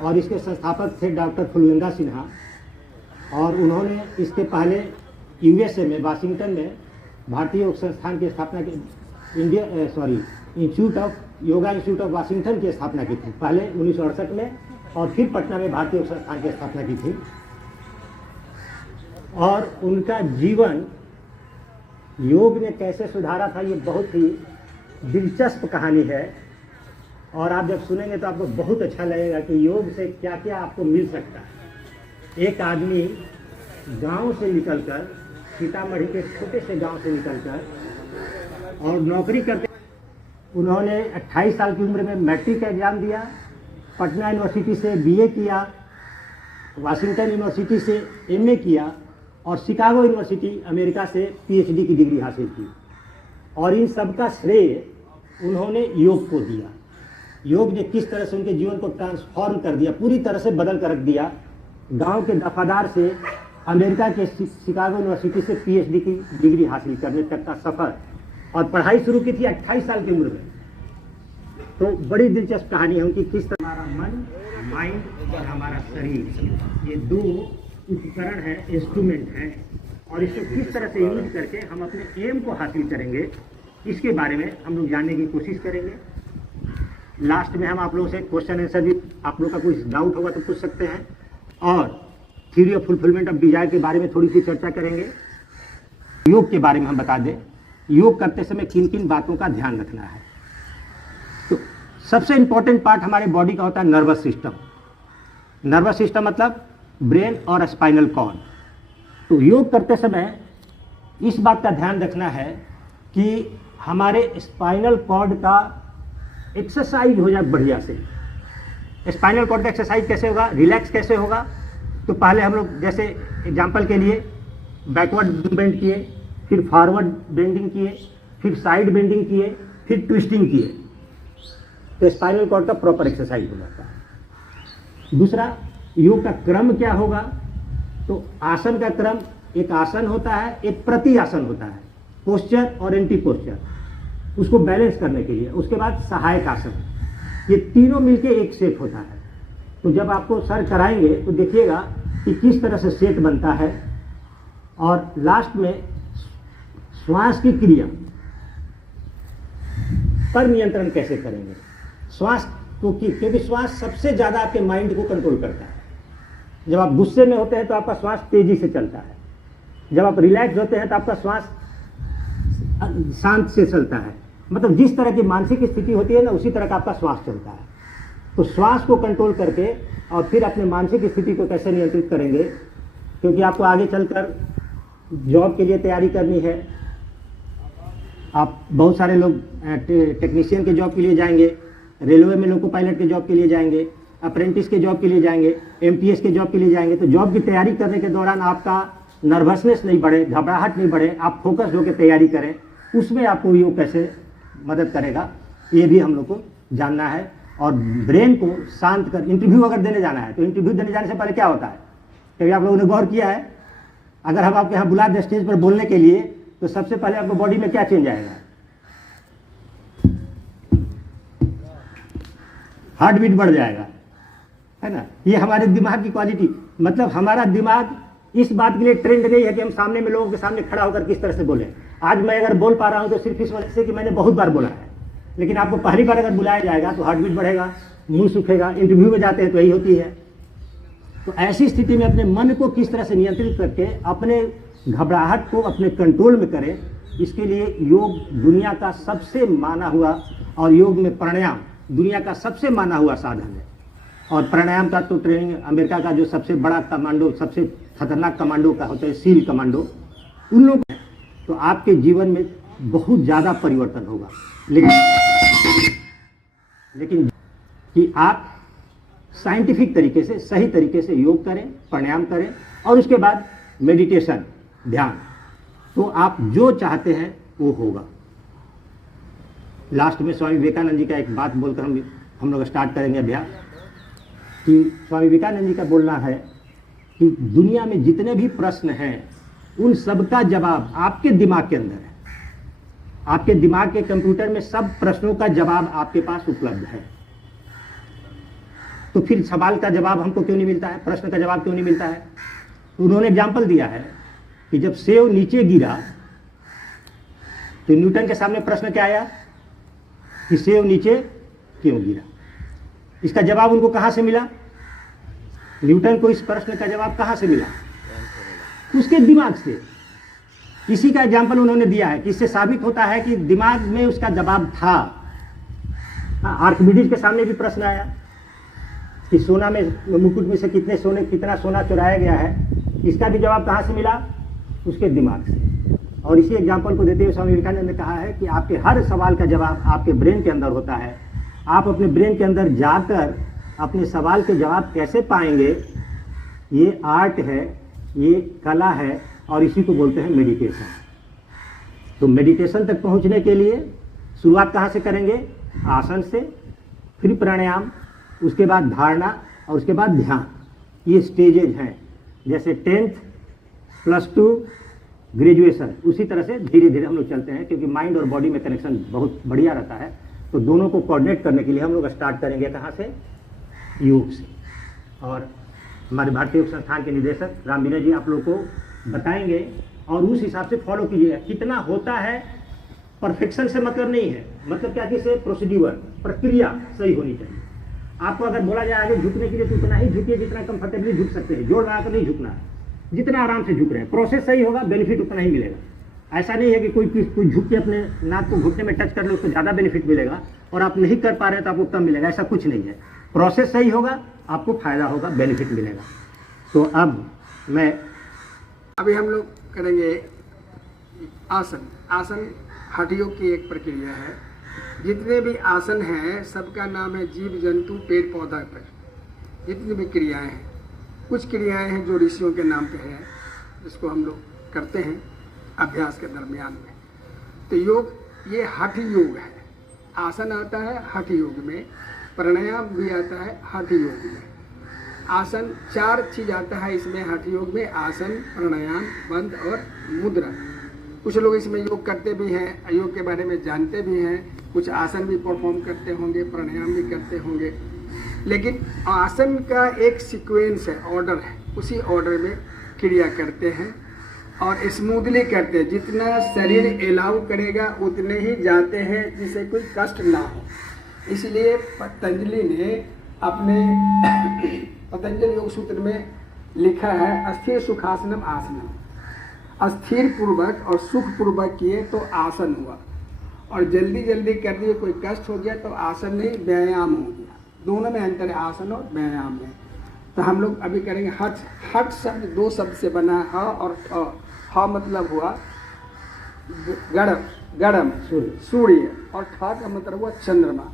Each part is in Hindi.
और इसके संस्थापक थे डॉक्टर फुलगंगा सिन्हा। और उन्होंने इसके पहले यूएसए में वाशिंगटन में भारतीय योग संस्थान की स्थापना की, योगा इंस्टीट्यूट ऑफ वाशिंगटन की स्थापना की थी पहले 1968 में, और फिर पटना में भारतीय योग संस्थान की स्थापना की थी। और उनका जीवन योग ने कैसे सुधारा था, ये बहुत ही दिलचस्प कहानी है। और आप जब सुनेंगे तो आपको बहुत अच्छा लगेगा कि योग से क्या क्या आपको मिल सकता है। एक आदमी गांव से निकलकर, सीतामढ़ी के छोटे से गांव से निकलकर और नौकरी करते, उन्होंने 28 साल की उम्र में मैट्रिक का एग्ज़ाम दिया, पटना यूनिवर्सिटी से बीए किया, वाशिंगटन यूनिवर्सिटी से एमए किया और शिकागो यूनिवर्सिटी अमेरिका से पीएचडी की डिग्री हासिल की। और इन सब का श्रेय उन्होंने योग को दिया। योग ने किस तरह से उनके जीवन को ट्रांसफॉर्म कर दिया, पूरी तरह से बदल कर रख दिया। गांव के दफादार से अमेरिका के शिकागो यूनिवर्सिटी से पीएचडी की डिग्री हासिल करने तक का सफ़र, और पढ़ाई शुरू की थी 28 साल की उम्र में। तो बड़ी दिलचस्प कहानी है उनकी, किस तरह हमारा मन, माइंड और हमारा शरीर, ये दो उपकरण है, इंस्ट्रूमेंट है, और इसको किस तरह से यूज करके हम अपने एम को हासिल करेंगे, इसके बारे में हम लोग जानने की कोशिश करेंगे। लास्ट में हम आप लोगों से क्वेश्चन आंसर भी, आप लोग का कोई डाउट होगा तो पूछ सकते हैं, और theory of fulfilment of desire के बारे में थोड़ी सी चर्चा करेंगे। योग के बारे में हम बता दें, योग करते समय किन किन बातों का ध्यान रखना है। तो सबसे इंपॉर्टेंट पार्ट हमारे बॉडी का होता है नर्वस सिस्टम। नर्वस सिस्टम मतलब ब्रेन और स्पाइनल कॉर्ड। तो योग करते समय इस बात का ध्यान रखना है कि हमारे स्पाइनल कॉर्ड का एक्सरसाइज हो जाए बढ़िया से। स्पाइनल कॉर्ड का एक्सरसाइज कैसे होगा, रिलैक्स कैसे होगा? तो पहले हम लोग जैसे एग्जांपल के लिए बैकवर्ड बेंड किए, फिर फॉरवर्ड बेंडिंग किए, फिर साइड बेंडिंग किए, फिर ट्विस्टिंग किए, तो स्पाइनल कॉर्ड का प्रॉपर एक्सरसाइज हो जाता है। दूसरा, योग का क्रम क्या होगा? तो आसन का क्रम, एक आसन होता है, एक प्रति आसन होता है, पोस्चर और एंटी पोस्चर, उसको बैलेंस करने के लिए। उसके बाद सहायक आसन, ये तीनों मिलके एक सेट होता है। तो जब आपको सर कराएंगे तो देखिएगा कि किस तरह से सेट बनता है। और लास्ट में श्वास की क्रिया पर नियंत्रण कैसे करेंगे, श्वास को, क्योंकि श्वास सबसे ज्यादा आपके माइंड को कंट्रोल करता है। जब आप गुस्से में होते हैं तो आपका श्वास तेजी से चलता है, जब आप रिलैक्स होते हैं तो आपका श्वास शांत से चलता है। मतलब जिस तरह की मानसिक स्थिति होती है ना, उसी तरह का आपका श्वास चलता है। तो श्वास को कंट्रोल करके और फिर अपने मानसिक स्थिति को कैसे नियंत्रित करेंगे, क्योंकि आपको आगे चलकर जॉब के लिए तैयारी करनी है। आप बहुत सारे लोग टेक्नीशियन के जॉब के लिए जाएंगे, रेलवे में लोको पायलट के जॉब के लिए जाएंगे, अप्रेंटिस के जॉब के लिए जाएंगे, एमटीएस के जॉब के लिए जाएंगे। तो जॉब की तैयारी करने के दौरान आपका नर्वसनेस नहीं बढ़े, घबराहट नहीं बढ़े, आप फोकस होकर तैयारी करें, उसमें आपको योग कैसे मदद करेगा, ये भी हम लोग को जानना है। और ब्रेन को शांत कर, इंटरव्यू अगर देने जाना है तो इंटरव्यू देने जाने से पहले क्या होता है, कभी आप लोगों ने गौर किया है? अगर हम आपके यहाँ बुला दें स्टेज पर बोलने के लिए, तो सबसे पहले आपको बॉडी में क्या चेंज आएगा? हार्ट बीट बढ़ जाएगा, है ना? ये हमारे दिमाग की क्वालिटी, मतलब हमारा दिमाग इस बात के लिए ट्रेंड नहीं है कि हम सामने में लोगों के सामने खड़ा होकर किस तरह से बोलें। आज मैं अगर बोल पा रहा हूं तो सिर्फ इस वजह से कि मैंने बहुत बार बोला है, लेकिन आपको पहली बार अगर बुलाया जाएगा तो हार्ट बीट बढ़ेगा, मुंह सूखेगा। इंटरव्यू में जाते हैं तो यही होती है। तो ऐसी स्थिति में अपने मन को किस तरह से नियंत्रित करके अपने घबराहट को अपने कंट्रोल में करें, इसके लिए योग दुनिया का सबसे माना हुआ, और योग में प्राणायाम दुनिया का सबसे माना हुआ साधन है। और प्राणायाम का तो ट्रेनिंग अमेरिका का जो सबसे बड़ा कमांडो, सबसे खतरनाक कमांडो का होता है, सील कमांडो, उन लोग। तो आपके जीवन में बहुत ज़्यादा परिवर्तन होगा। लेकिन कि आप साइंटिफिक तरीके से, सही तरीके से योग करें, प्राणायाम करें, और उसके बाद मेडिटेशन, ध्यान, तो आप जो चाहते हैं वो होगा। लास्ट में स्वामी विवेकानंद जी का एक बात बोलकर हम लोग स्टार्ट करेंगे अभ्यास। कि स्वामी विवेकानंद जी का बोलना है कि दुनिया में जितने भी प्रश्न हैं उन सब का जवाब आपके दिमाग के अंदर है। आपके दिमाग के कंप्यूटर में सब प्रश्नों का जवाब आपके पास उपलब्ध है। तो फिर सवाल का जवाब हमको क्यों नहीं मिलता है, प्रश्न का जवाब क्यों नहीं मिलता है? तो उन्होंने एग्जाम्पल दिया है कि जब सेव नीचे गिरा तो न्यूटन के सामने प्रश्न क्या आया कि सेव नीचे क्यों गिरा। इसका जवाब उनको कहां से मिला? न्यूटन को इस प्रश्न का जवाब कहां से मिला? उसके दिमाग से। इसी का एग्जाम्पल उन्होंने दिया है कि इससे साबित होता है कि दिमाग में उसका जवाब था। आर्किमिडीज के सामने भी प्रश्न आया कि सोना में मुकुट में से कितना सोना चुराया गया है। इसका भी जवाब कहाँ से मिला? उसके दिमाग से। और इसी एग्जाम्पल को देते हुए स्वामी विवेकानंद ने कहा है कि आपके हर सवाल का जवाब आपके ब्रेन के अंदर होता है। आप अपने ब्रेन के अंदर जाकर अपने सवाल के जवाब कैसे पाएंगे, ये आर्ट है, ये कला है, और इसी को बोलते हैं मेडिटेशन। तो मेडिटेशन तक पहुंचने के लिए शुरुआत कहाँ से करेंगे? आसन से, फिर प्राणायाम, उसके बाद धारणा और उसके बाद ध्यान। ये स्टेजेज हैं, जैसे 10th +2 ग्रेजुएशन, उसी तरह से धीरे धीरे हम लोग चलते हैं, क्योंकि माइंड और बॉडी में कनेक्शन बहुत बढ़िया रहता है। तो दोनों को कोऑर्डिनेट करने के लिए हम लोग स्टार्ट करेंगे कहाँ से? योग से। और हमारे भारतीय योग संस्थान के निदेशक राम विनय जी आप लोग को बताएंगे और उस हिसाब से फॉलो कीजिएगा। कितना होता है, परफेक्शन से मतलब नहीं है, मतलब क्या कि प्रोसीड्यूर, प्रक्रिया सही होनी चाहिए। आपको अगर बोला जाए आगे झुकने के लिए तो उतना ही झुकिए जितना कंफर्टेबली झुक सकते हैं, जोर लगाकर नहीं झुकना है, जितना आराम से झुक रहे हैं। प्रोसेस सही होगा, बेनिफिट उतना ही मिलेगा। ऐसा नहीं है कि कोई झुक के अपने नाक को घुटने में टच कर ले उसको ज़्यादा बेनिफिट मिलेगा और आप नहीं कर पा रहे हैं तो आपको कम मिलेगा, ऐसा कुछ नहीं है। प्रोसेस सही होगा, आपको फायदा होगा, बेनिफिट मिलेगा। तो अब अभी हम लोग करेंगे आसन। आसन हठ योग की एक प्रक्रिया है। जितने भी आसन हैं सबका नाम है जीव जंतु पेड़ पौधा पर, जितनी भी क्रियाएं हैं। कुछ क्रियाएं हैं जो ऋषियों के नाम पे है, जिसको हम लोग करते हैं अभ्यास के दरमियान में। तो योग ये हठ योग है। आसन आता है हठ योग में, प्राणायाम भी आता है हठ योग में। आसन 4 चीज आता है इसमें हठ योग में, आसन, प्राणायाम, बंध और मुद्रा। कुछ लोग इसमें योग करते भी हैं, योग के बारे में जानते भी हैं, कुछ आसन भी परफॉर्म करते होंगे, प्राणायाम भी करते होंगे। लेकिन आसन का एक सीक्वेंस है, ऑर्डर है, उसी ऑर्डर में क्रिया करते हैं और स्मूथली करते हैं। जितना शरीर एलाउ करेगा उतने ही जाते हैं, जिससे कोई कष्ट ना हो। इसलिए पतंजलि ने अपने पतंजलि योग सूत्र में लिखा है अस्थिर सुखासनम आसनम। अस्थिर पूर्वक और सुख पूर्वक किए तो आसन हुआ, और जल्दी जल्दी कर दिए कोई कष्ट हो गया तो आसन नहीं व्यायाम हो गया। दोनों में अंतर है, आसन और व्यायाम में। तो हम लोग अभी करेंगे हठ। हठ शब्द 2 शब्द से बना है, ह और ह मतलब हुआ गरम सूर्य, और ठ का मतलब हुआ चंद्रमा।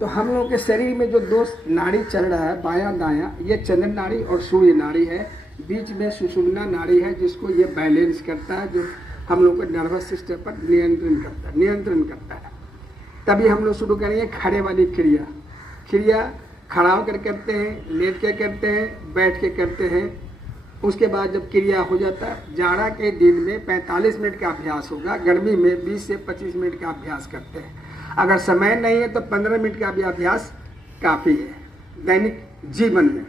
तो हम लोग के शरीर में जो 2 नाड़ी चल रहा है, बायां दायां, ये चंद्र नाड़ी और सूर्य नाड़ी है। बीच में सुषुम्ना नाड़ी है, जिसको ये बैलेंस करता है, जो हम लोग को नर्वस सिस्टम पर नियंत्रण करता है। तभी हम लोग शुरू करेंगे खड़े वाली क्रिया खड़ा होकर करते हैं, लेट के करते हैं, बैठ के करते हैं। उसके बाद जब क्रिया हो जाता है, जाड़ा के दिन में 45 मिनट का अभ्यास होगा, गर्मी में 20 से 25 मिनट का अभ्यास करते हैं। अगर समय नहीं है तो 15 मिनट का भी अभ्यास काफ़ी है दैनिक जीवन में।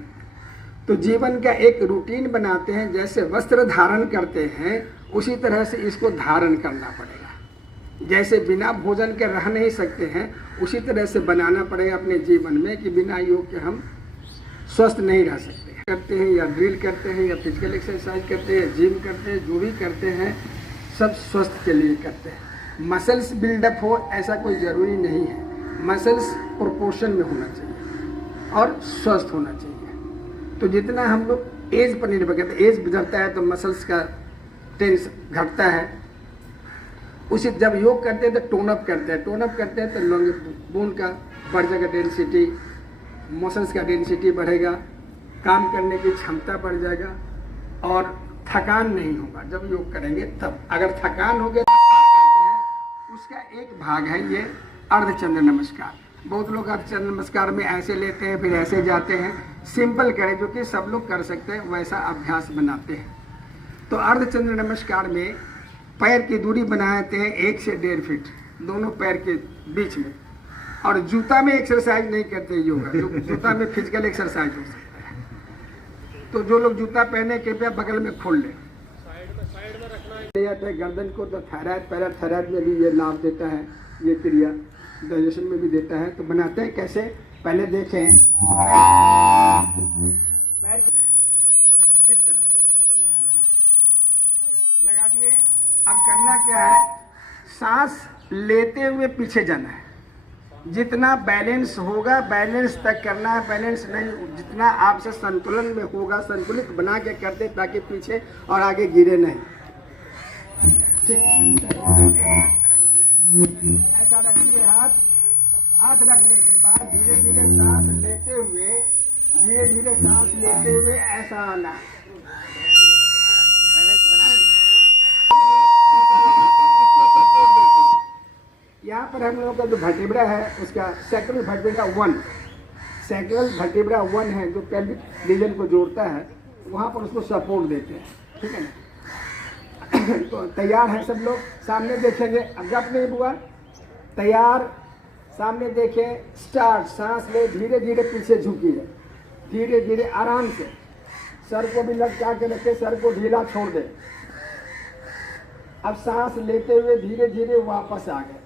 तो जीवन का एक रूटीन बनाते हैं, जैसे वस्त्र धारण करते हैं उसी तरह से इसको धारण करना पड़ेगा। जैसे बिना भोजन के रह नहीं सकते हैं, उसी तरह से बनाना पड़ेगा अपने जीवन में कि बिना योग के हम स्वस्थ नहीं रह सकते। करते हैं या ड्रिल करते हैं या फिजिकल एक्सरसाइज करते हैं, जिम करते हैं, जो भी करते हैं सब स्वस्थ के लिए करते हैं। मसल्स बिल्डअप हो ऐसा कोई ज़रूरी नहीं है, मसल्स प्रोपोर्शन में होना चाहिए और स्वस्थ होना चाहिए। तो जितना हम लोग एज पर निर्भर करते हैं, एज गुजरता है तो मसल्स का टेंस घटता है। उसी जब योग करते हैं तो टोन अप करते हैं तो लॉन्ग बोन का बढ़ जाएगा डेंसिटी, मसल्स का डेंसिटी बढ़ेगा, काम करने की क्षमता बढ़ जाएगा और थकान नहीं होगा जब योग करेंगे तब। अगर थकान हो गया तो उसका एक भाग है ये अर्धचंद्र नमस्कार। बहुत लोग अर्धचंद्र नमस्कार में ऐसे लेते हैं फिर ऐसे जाते हैं। सिंपल करें, जो कि सब लोग कर सकते हैं, वैसा अभ्यास बनाते हैं। तो अर्धचंद्र नमस्कार में पैर की दूरी बनाते हैं 1 से 1.5 फीट दोनों पैर के बीच में, और जूता में एक्सरसाइज नहीं करते योगा, जो जूता में फिजिकल एक्सरसाइज हो सकता है। तो जो लोग जूता पहने कृपया बगल में खोल लें। ले जाते हैं गर्दन को, तो थायराइड पैराथायराइड में भी ये लाभ देता है, ये क्रिया डाइजेशन में भी देता है। तो बनाते हैं कैसे, पहले देखें। पैर इस तरह लगा दिए। अब करना क्या है, सांस लेते हुए पीछे जाना है। जितना बैलेंस होगा बैलेंस तक करना है, बैलेंस नहीं, जितना आपसे संतुलन में होगा संतुलित बना के करते, ताकि पीछे और आगे गिरे नहीं। ठीक, ऐसा रखिए। हाथ रखने के बाद धीरे धीरे सांस लेते हुए, धीरे धीरे सांस लेते हुए ऐसा आना। यहाँ पर हम लोगों का जो वर्टिब्रा है उसका सैक्रल वर्टिब्रा 1, सैक्रल वर्टिब्रा 1 है जो पेल्विक रीजन को जोड़ता है, वहाँ पर उसको सपोर्ट देते हैं। ठीक है ना। तो तैयार है सब लोग, सामने देखेंगे। अब गप नहीं हुआ, तैयार, सामने देखें, स्टार्ट। सांस ले, धीरे धीरे पीछे झुकिए, धीरे धीरे आराम से, सर को भी लटका के रखे, सर को ढीला छोड़ दे। अब सांस लेते हुए धीरे धीरे वापस आ गए।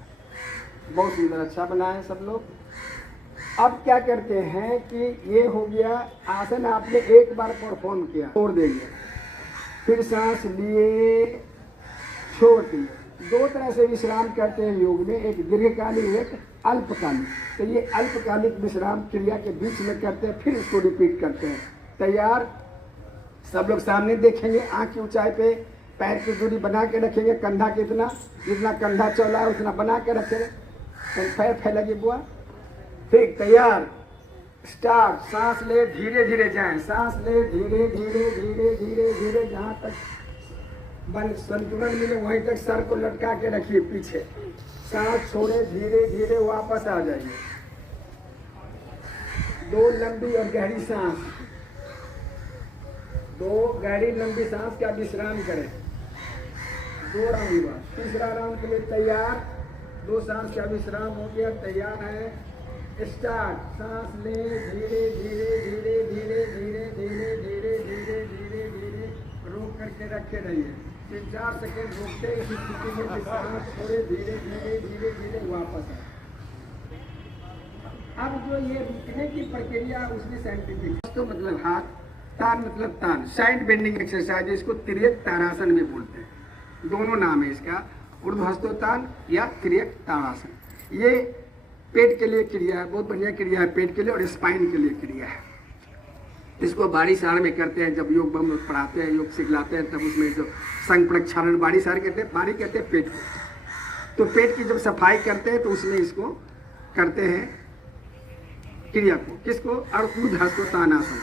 बहुत सुंदर, अच्छा बनाए सब लोग। अब क्या करते हैं कि ये हो गया आसन, आपने एक बार परफॉर्म किया, छोड़ देंगे, फिर सांस लिए, छोड़ दिए। दो तरह से विश्राम करते हैं योग में, एक दीर्घकालिक, एक अल्पकालिक। तो ये अल्पकालिक विश्राम क्रिया के बीच में करते हैं, फिर इसको रिपीट करते हैं। तैयार, सब लोग सामने देखेंगे, आँख की ऊंचाई पे पैर की दूरी बना के रखेंगे, कंधा कितना, जितना कंधा चौड़ा है उतना बना के रखेंगे। पैर फैलेगी बुआ। ठीक, तैयार, स्टार्ट। सांस ले, धीरे धीरे जाएं, सांस ले, धीरे धीरे धीरे धीरे धीरे, जहाँ तक बन संतुलन मिले वहीं तक सर को लटका के रखिए पीछे। सांस छोड़े, धीरे धीरे वापस आ जाइए। दो लंबी और गहरी सांस, दो गहरी लंबी सांस का विश्राम करें। 2 राउंड हुआ, तीसरा राउंड के लिए तैयार। 2 सांस का विश्राम हो गया, तैयार है, स्टार्ट। सांस ले, धीरे धीरे धीरे धीरे धीरे धीरे धीरे धीरे धीरे धीरे रोक करके रखे रहिए। 3-4 सेकेंड रोकते, इसी स्थिति में फिर सांस छोड़े, धीरे धीरे धीरे धीरे वापस आए। अब जो ये रुकने की प्रक्रिया उसमें साइंटिफिक, तो मतलब हाथ, तान मतलब तान, साइड बेंडिंग एक्सरसाइज, इसको तिर्यक ताड़ासन में बोलते हैं। दोनों नाम है इसका, ऊर्ध्वहस्तोत्तान या तिर्यक ताड़ासन। ये पेट के लिए क्रिया है, बहुत बढ़िया क्रिया है पेट के लिए, और स्पाइन के लिए क्रिया है। इसको बाड़ी साड़ में करते हैं, जब योग हम लोग पढ़ाते हैं, योग सिखलाते हैं, तब उसमें जो संघ प्रक्षालन, बाड़ी साड़ कहते हैं, बाड़ी कहते हैं पेट को। तो पेट की जब सफाई करते हैं तो उसमें इसको करते हैं क्रिया को। किसको? ऊर्ध्वहस्तोत्तान आसन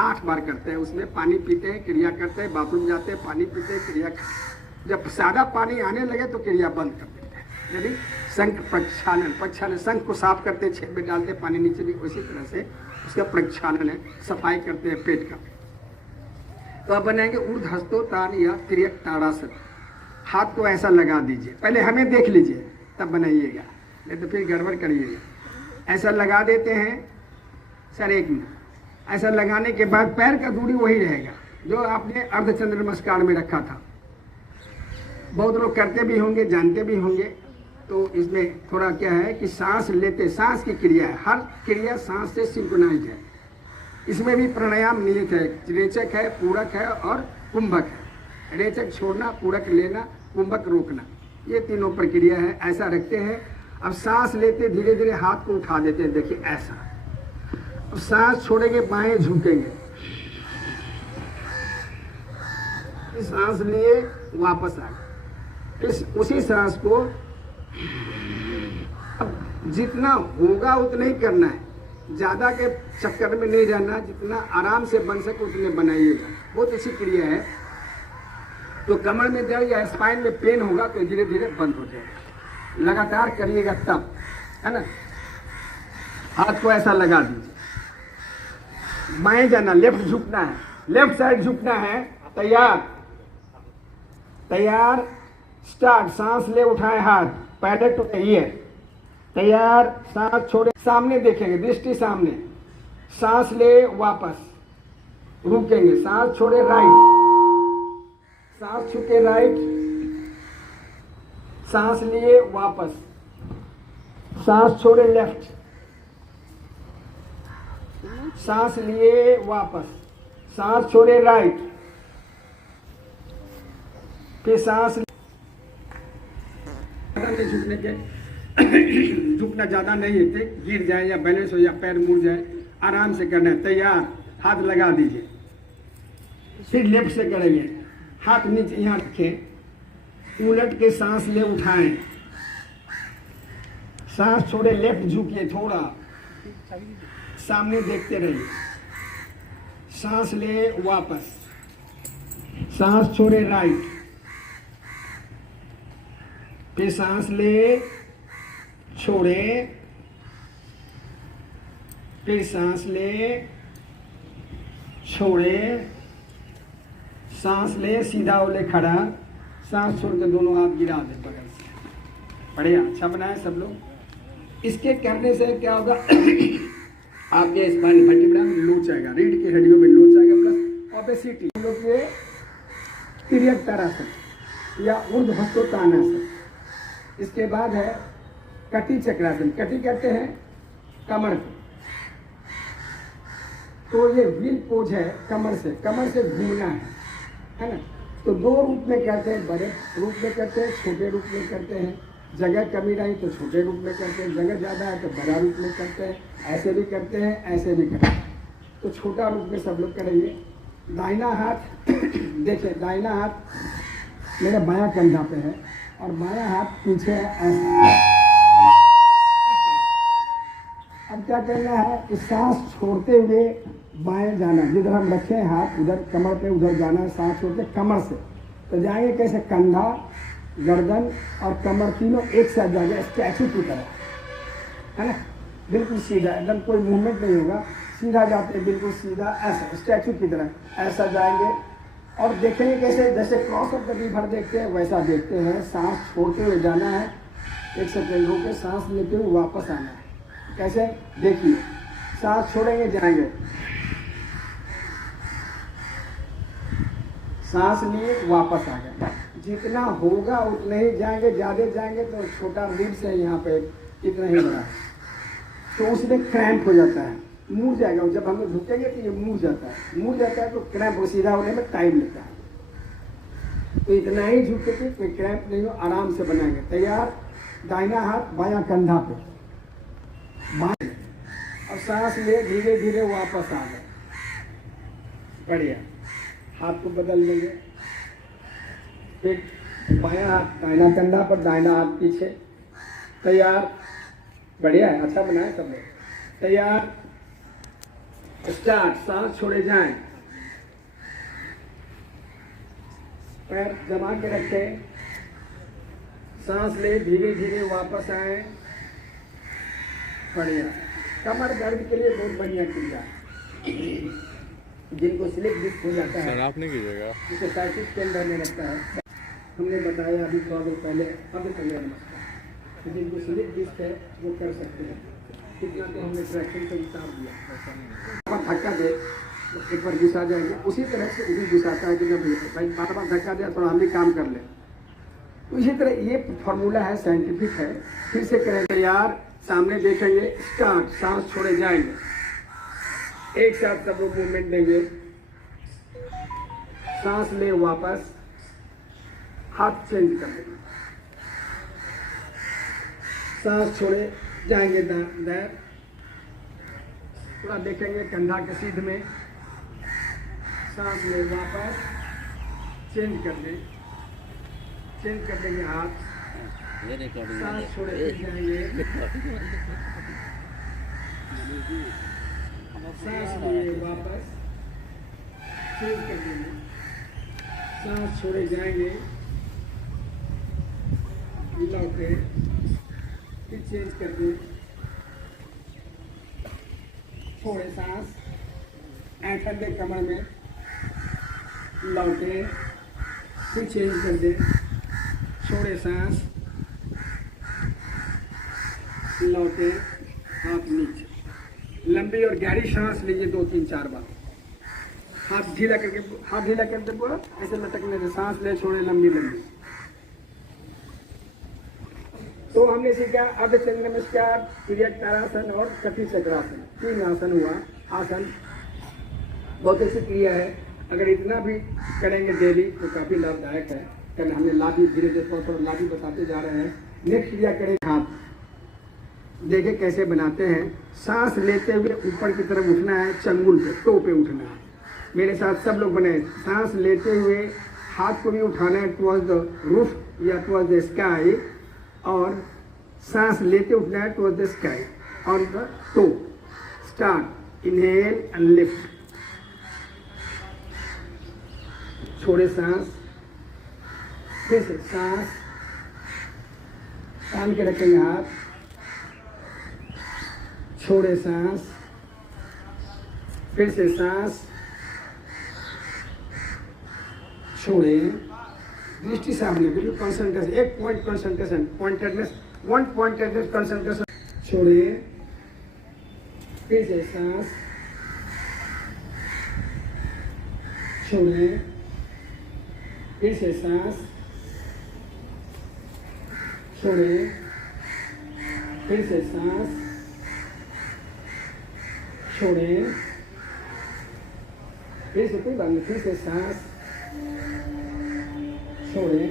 8 बार करते हैं। उसमें पानी पीते हैं, क्रिया करते हैं, बाथरूम जाते हैं, पानी पीते हैं, क्रिया करते हैं। जब सादा पानी आने लगे तो क्रिया बंद कर देते हैं। यदि शंख प्रक्षालन, शंख को साफ करते हैं, छेद में डालते हैं, पानी नीचे भी, उसी तरह से उसका प्रक्षालन है, सफाई करते हैं पेट का। तो अब बनाएंगे ऊर्ध्वहस्तोत्तान या तिर्यक ताड़ासन। हाथ को ऐसा लगा दीजिए, पहले हमें देख लीजिए तब बनाइएगा, नहीं तो फिर गड़बड़ करिएगा। ऐसा लगा देते हैं सर, 1 मिनट। ऐसा लगाने के बाद पैर का दूरी वही रहेगा जो आपने अर्धचंद्र नमस्कार में रखा था। बहुत लोग करते भी होंगे, जानते भी होंगे। तो इसमें थोड़ा क्या है कि सांस लेते, सांस की क्रिया है, हर क्रिया सांस से सिंक्रोनाइज है। इसमें भी प्राणायाम निहित है, रेचक है, पूरक है और कुंभक है। रेचक छोड़ना, पूरक लेना, कुंभक रोकना, ये तीनों प्रक्रिया है। ऐसा रखते हैं। अब सांस लेते धीरे धीरे हाथ को उठा देते हैं, देखिए ऐसा। अब सांस छोड़ेंगे, बाएं झुकेंगे, सांस लिए वापस आ गए। उसी सांस को अब जितना होगा उतना ही करना है, ज्यादा के चक्कर में नहीं रहना, जितना आराम से बन सके उतने बनाइएगा। बहुत अच्छी क्रिया है। तो कमर में दर्द या स्पाइन में पेन होगा तो धीरे धीरे बंद हो जाएगा। लगातार करिएगा तब, है ना। हाथ को ऐसा लगा दीजिए, बाएं जाना, लेफ्ट झुकना है, लेफ्ट साइड झुकना है। तैयार, तैयार, स्टार्ट। सांस ले, उठाए हाथ, पैडल टू ईयर, तैयार, सांस छोड़े, सामने देखेंगे, दृष्टि सामने, सांस ले वापस, रुकेंगे, सांस छोड़े राइट, सांस छूके राइट, सांस लिए वापस, सांस छोड़े लेफ्ट, सांस लिए वापस, सांस छोड़े राइट, फिर सांस झुकने के झुकना ज्यादा नहीं है, गिर जाए या बैलेंस हो या पैर मुड़ जाए, आराम से करना है। तैयार, हाथ लगा दीजिए, फिर लेफ्ट से करेंगे, हाथ नीचे यहाँ रखें, उलट के सांस ले उठाएं, सांस छोड़े लेफ्ट झुकिए, थोड़ा सामने देखते रहिए, सांस ले वापस, सांस छोड़े राइट, फिर सांस ले छोड़े, फिर सांस ले छोड़े, सांस ले सीधा ओले खड़ा, सांस छोड़ के दोनों हाथ गिरा दे बगल से। बढ़िया, अच्छा बनाए सब लोग। इसके करने से क्या होगा आपके स्पाइन वर्टिब्रा में लोच आएगा, रीढ़ की हड्डियों में लोच आएगा, प्लस ओबेसिटी। हम लोग ये तिर्यक या ऊर्ध्वहस्तोत्तानासन। इसके बाद है कटी चक्रासन। कटी कहते हैं कमर को, तो ये व्हील पोज है, कमर से घूमना है ना। तो दो रूप में करते हैं, बड़े रूप में करते हैं, छोटे रूप में करते हैं। जगह कमी रही तो छोटे रूप में करते हैं, जगह ज़्यादा है तो बड़ा रूप में करते हैं, ऐसे भी करते हैं, ऐसे भी करते हैं। तो छोटा रूप में सब लोग करेंगे। दाहिना हाथ देखिए, दाहिना हाथ मेरे बायां कंधा पे है और बायां हाथ पीछे है, ऐसा। अब क्या करना है कि सांस छोड़ते हुए बाएं जाना, जिधर हम रखे हैं हाथ उधर कमर पे, उधर जाना है, सांस छोड़ते कमर से। तो जाएंगे कैसे, कंधा, गर्दन और कमर तीनों एक साथ जाएंगे, स्टैचू की तरह, है ना। बिल्कुल सीधा, एकदम कोई मूवमेंट नहीं होगा, सीधा जाते हैं, बिल्कुल सीधा, ऐसा स्टैचू की तरह ऐसा जाएंगे। और देखेंगे कैसे, जैसे क्रॉस ऑफ द रिवर देखते हैं वैसा देखते हैं। सांस छोड़ते हुए जाना है, 1 सेकेंड रोके, सांस लेते हुए वापस आना है। कैसे देखिए, सांस छोड़ेंगे, जाएंगे, सांस लिए वापस आ गए। जितना होगा उतना ही जाएंगे, ज़्यादा जाएंगे तो छोटा रिब्स है यहाँ पे, इतना ही बड़ा, तो उसमें क्रैम्प हो जाता है, मुड़ जाएगा। जब हम लोग झुकेंगे तो ये मुड़ जाता है, तो क्रैम्प हो, सीधा होने में टाइम लगता है। तो इतना ही झुकेंगे, कोई क्रैम्प नहीं हो, आराम से बनाएंगे। तैयार, दाहिना हाथ बायां कंधा पे, बाएं, और सांस ले, धीरे धीरे वापस आ गए। बढ़िया, हाथ को बदल लेंगे, फिर बायां हाथ दाहिना कंधा पर, दाहिना हाथ पीछे। तैयार, बढ़िया है, अच्छा बनाए सब लोग। तैयार, स्टार्ट, सांस छोड़े जाएं, पैर जमा के रखें, सांस ले, धीरे धीरे वापस आए। बढ़िया, कमर दर्द के लिए बहुत बढ़िया क्रिया है। जिनको स्लिप डिस्क हो जाता है, आपने कीजिएगा, जिसे साइकिल के अंदर में लगता है, हमने बताया अभी थोड़ा देर पहले, अब चलिए नमस्कार। तो जिनको स्लिप डिस्क है वो कर सकते हैं, कितना तो हमने ट्रैक्शन का हिसाब दिया। धक्का दे तो एक बार घुसा जाएंगे, उसी तरह से वो भी घुसाता है कि जब भाई बार बार धक्का दिया थोड़ा हम भी काम कर लें। तो इसी तरह ये फॉर्मूला है, साइंटिफिक है। फिर से करें, तैयार, सामने देखेंगे, स्टार्ट, सांस छोड़े जाएंगे, एक साथ सब लोग मूवमेंट देंगे। सांस ले वापस, हाथ चेंज कर देंगे, सांस छोड़े जाएंगे, दाएं, थोड़ा देखेंगे कंधा के सीध में, सांस ले वापस, चेंज कर देंगे हाथ, सांस छोड़े जाएंगे, सांस लिए वापस, चेंज कर देंगे, सांस छोड़े जाएंगे, लौटे, फिर चेंज कर दें, छोड़े सांस, ऐंठन दे कमर में, लौटे, फिर चेंज कर दें, छोड़े सांस, लौटे, हाथ नीचे, लंबी और गहरी सांस लीजिए 2-3-4 बार। हाथ ढीला करके बोलो, ऐसे लटकने से सांस ले छोड़े लंबी लंबी। तो हमने सीखा अर्ध चंद्र नमस्कार, तिर्यक तारासन और कटी चक्रासन, 3 आसन हुआ। आसन बहुत अच्छी क्रिया है, अगर इतना भी करेंगे डेली तो काफी लाभदायक है। कल हमने लाभी धीरे धीरे थोड़ा लाभी बताते जा रहे हैं। नेक्स्ट क्रिया करें, हाथ देखे कैसे बनाते हैं। सांस लेते हुए ऊपर की तरफ उठना है, चंगुल पे, टो पे उठना है। मेरे साथ सब लोग बने, सांस लेते हुए हाथ को भी उठाना है टुवर्ड्स द रूफ या टुवर्ड्स द स्काई, और सांस लेते उठना है towards the sky on the toe. Start, inhale and lift, छोड़े सांस, फिर से सांस, तान के रखेंगे हाथ, छोड़े सांस, फिर से सांस, छोड़े, दृष्टि सामने, बिल्कुल कंसंट्रेशन, एक point concentration, pointedness, 1 pointedness concentration, छोड़े, फिर से सांस, छोड़े, फिर से सांस, छोड़े, फिर से सांस, छोड़े, फिर से कोई बात नहीं, फिर से सांस, छोड़े,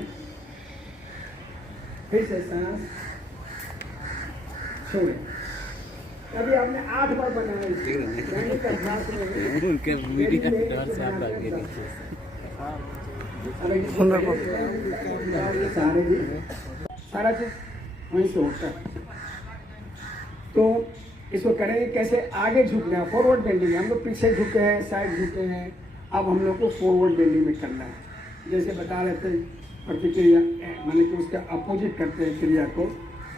फिर से सांस, छोड़े। अभी आपने 8 बार बनाया सारा चीज वहीं से होता है। तो इसको करेंगे कैसे, आगे झुकना है, फॉरवर्ड बेंडिंग। हम लोग पीछे झुके हैं, साइड झुके हैं, अब हम लोग को फॉरवर्ड बेंडिंग में करना है। जैसे बता रहे थे प्रतिक्रिया, माने कि उसका अपोजिट करते हैं क्रिया को,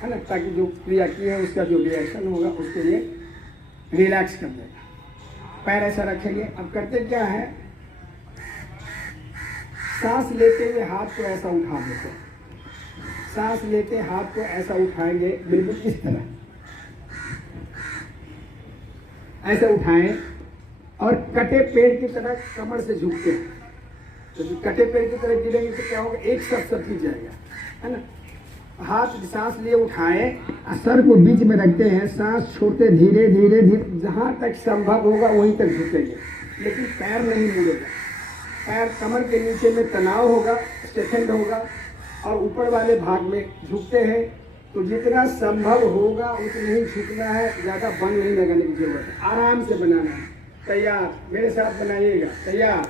है ना, ताकि जो क्रिया की है उसका जो रिएक्शन होगा उसके लिए रिलैक्स कर देगा। पैर ऐसा रखेंगे। अब करते क्या है, सांस लेते हुए हाथ को ऐसा उठा देते हैं। सांस लेते हाथ को ऐसा उठाएंगे, बिल्कुल इस तरह ऐसे उठाएं, और कटे पेड़ की तरह कमर से झुकते हैं। तो कटे पेड़ की तरह गिरेंगे तो क्या होगा, एक साथ सट जाएगा, है ना। हाथ सांस लिए उठाएं, सर को बीच में रखते हैं, सांस छोड़ते धीरे धीरे धीरे, जहां तक संभव होगा वहीं तक झुकेंगे, लेकिन पैर नहीं मुड़ेगा। पैर कमर के नीचे में तनाव होगा, स्टेफेंड होगा, और ऊपर वाले भाग में झुकते हैं। तो जितना संभव होगा उतना ही झुकना है, ज़्यादा बल नहीं लगाने की जरूरत है, आराम से बनाना है। तैयार, मेरे साथ बनाइएगा। तैयार,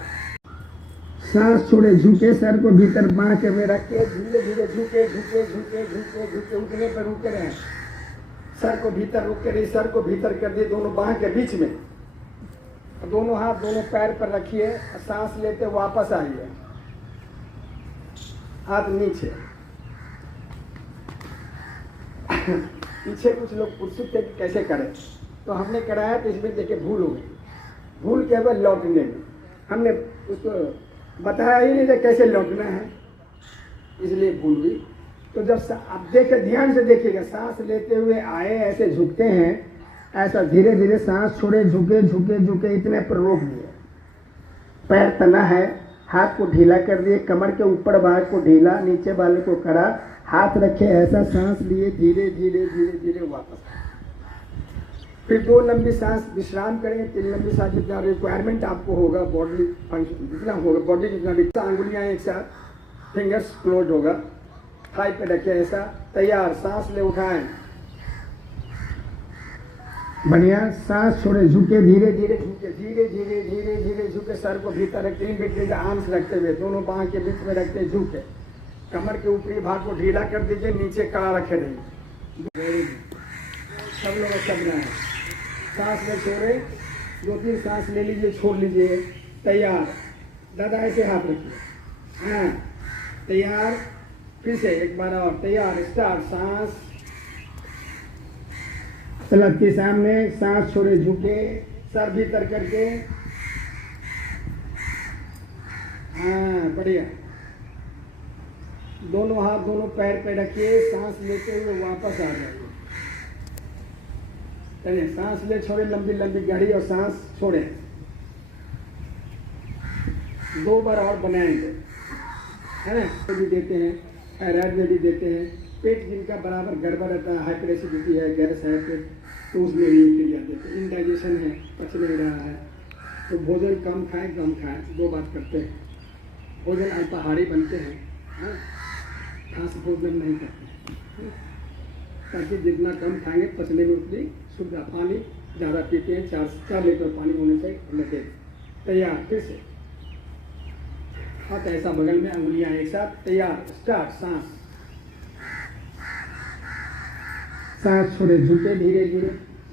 सांस छोड़े, झुके, सर को भीतर बांह के में रख के धीरे धीरे झुके झुके झुके झुके झुके, उठने पर रुके रहें। सर को भीतर रुक के रही, सर को भीतर कर दिए दोनों बांह के बीच में, दोनों हाथ दोनों पैर पर रखिए, सांस लेते वापस आइए, हाथ नीचे। पीछे कुछ लोग उत्सुक थे कि कैसे करें, तो हमने कराया, तो इसमें देखिए भूल हो गई। भूल क्या हुआ, लौटने में हमने उसको बताया ही नहीं था कैसे लौटना है, इसलिए भूल हुई। तो जब आप देखे, ध्यान से देखिएगा, सांस लेते हुए आए, ऐसे झुकते हैं, ऐसा धीरे धीरे सांस छोड़े, झुके झुके झुके, इतने पर रोक दिए। पैर तना है, हाथ को ढीला कर दिए, कमर के ऊपर भाग को ढीला, नीचे वाले को कड़ा, हाथ रखे ऐसा, सांस लिए, धीरे धीरे धीरे धीरे वापस। फिर 2 लंबी सांस विश्राम करेंगे, 3 लंबी सांस, जितना रिक्वायरमेंट आपको होगा, बॉडी फंक्शन जितना होगा, बॉडी जितना भी, अंगुलियां एक साथ, फिंगर्स क्लोज होगा, थाई पे रखे ऐसा। तैयार, सांस ले, उठाएं, बढ़िया, सांस छोड़े, झुके, धीरे धीरे झुके, धीरे धीरे धीरे धीरे झुके, सर को भीतर रखते, इन बिटवीन आर्म्स रखते हुए, दोनों बाह के बीच में रखते झुके, कमर के ऊपरी भाग को ढीला कर दीजिए, नीचे कड़ा रखे रहिए। सब लोग अच्छा बनाए। सांस में छोड़े, 2-3 सांस ले लीजिए, छोड़ लीजिए। तैयार, दादा ऐसे हाथ रखिए, हाँ, तैयार, फिर से एक बार और, तैयार, स्टार्ट, सांस तलक के सामने, सांस छोड़े, झुके, सर भीतर करके, हाँ, बढ़िया। दोनों हाथ दोनों पैर पे रखिए, सांस लेते हुए वापस आ जाइए, करिए, सांस ले छोड़े, लंबी लंबी गहरी, और सांस छोड़े। 2 बार और बनाएंगे, है ना। तो भी देते हैं, थायराइड में भी देते हैं। पेट जिनका बराबर गड़बड़ रहता है, हाइपर एसिडिटी है, गैस है पेट, तो उसमें भी क्रिया देते हैं। इंडाइजेशन है, पच नहीं रहा है, तो भोजन कम खाएं, कम खाएं। 2 बात करते हैं। भोजन अल्पाहारी बनते हैं, हाँ, खास भोजन नहीं करते, ताकि जितना कम खाएंगे पचने में उतनी सुविधा। पानी ज़्यादा पीते हैं, 4 लीटर पानी होने से लेते। तैयार, फिर से हाथ ऐसा बगल में, अंगुलियां एक साथ, तैयार, स्टार्ट। सांस सांस छोड़े, झुके, धीरे धीरे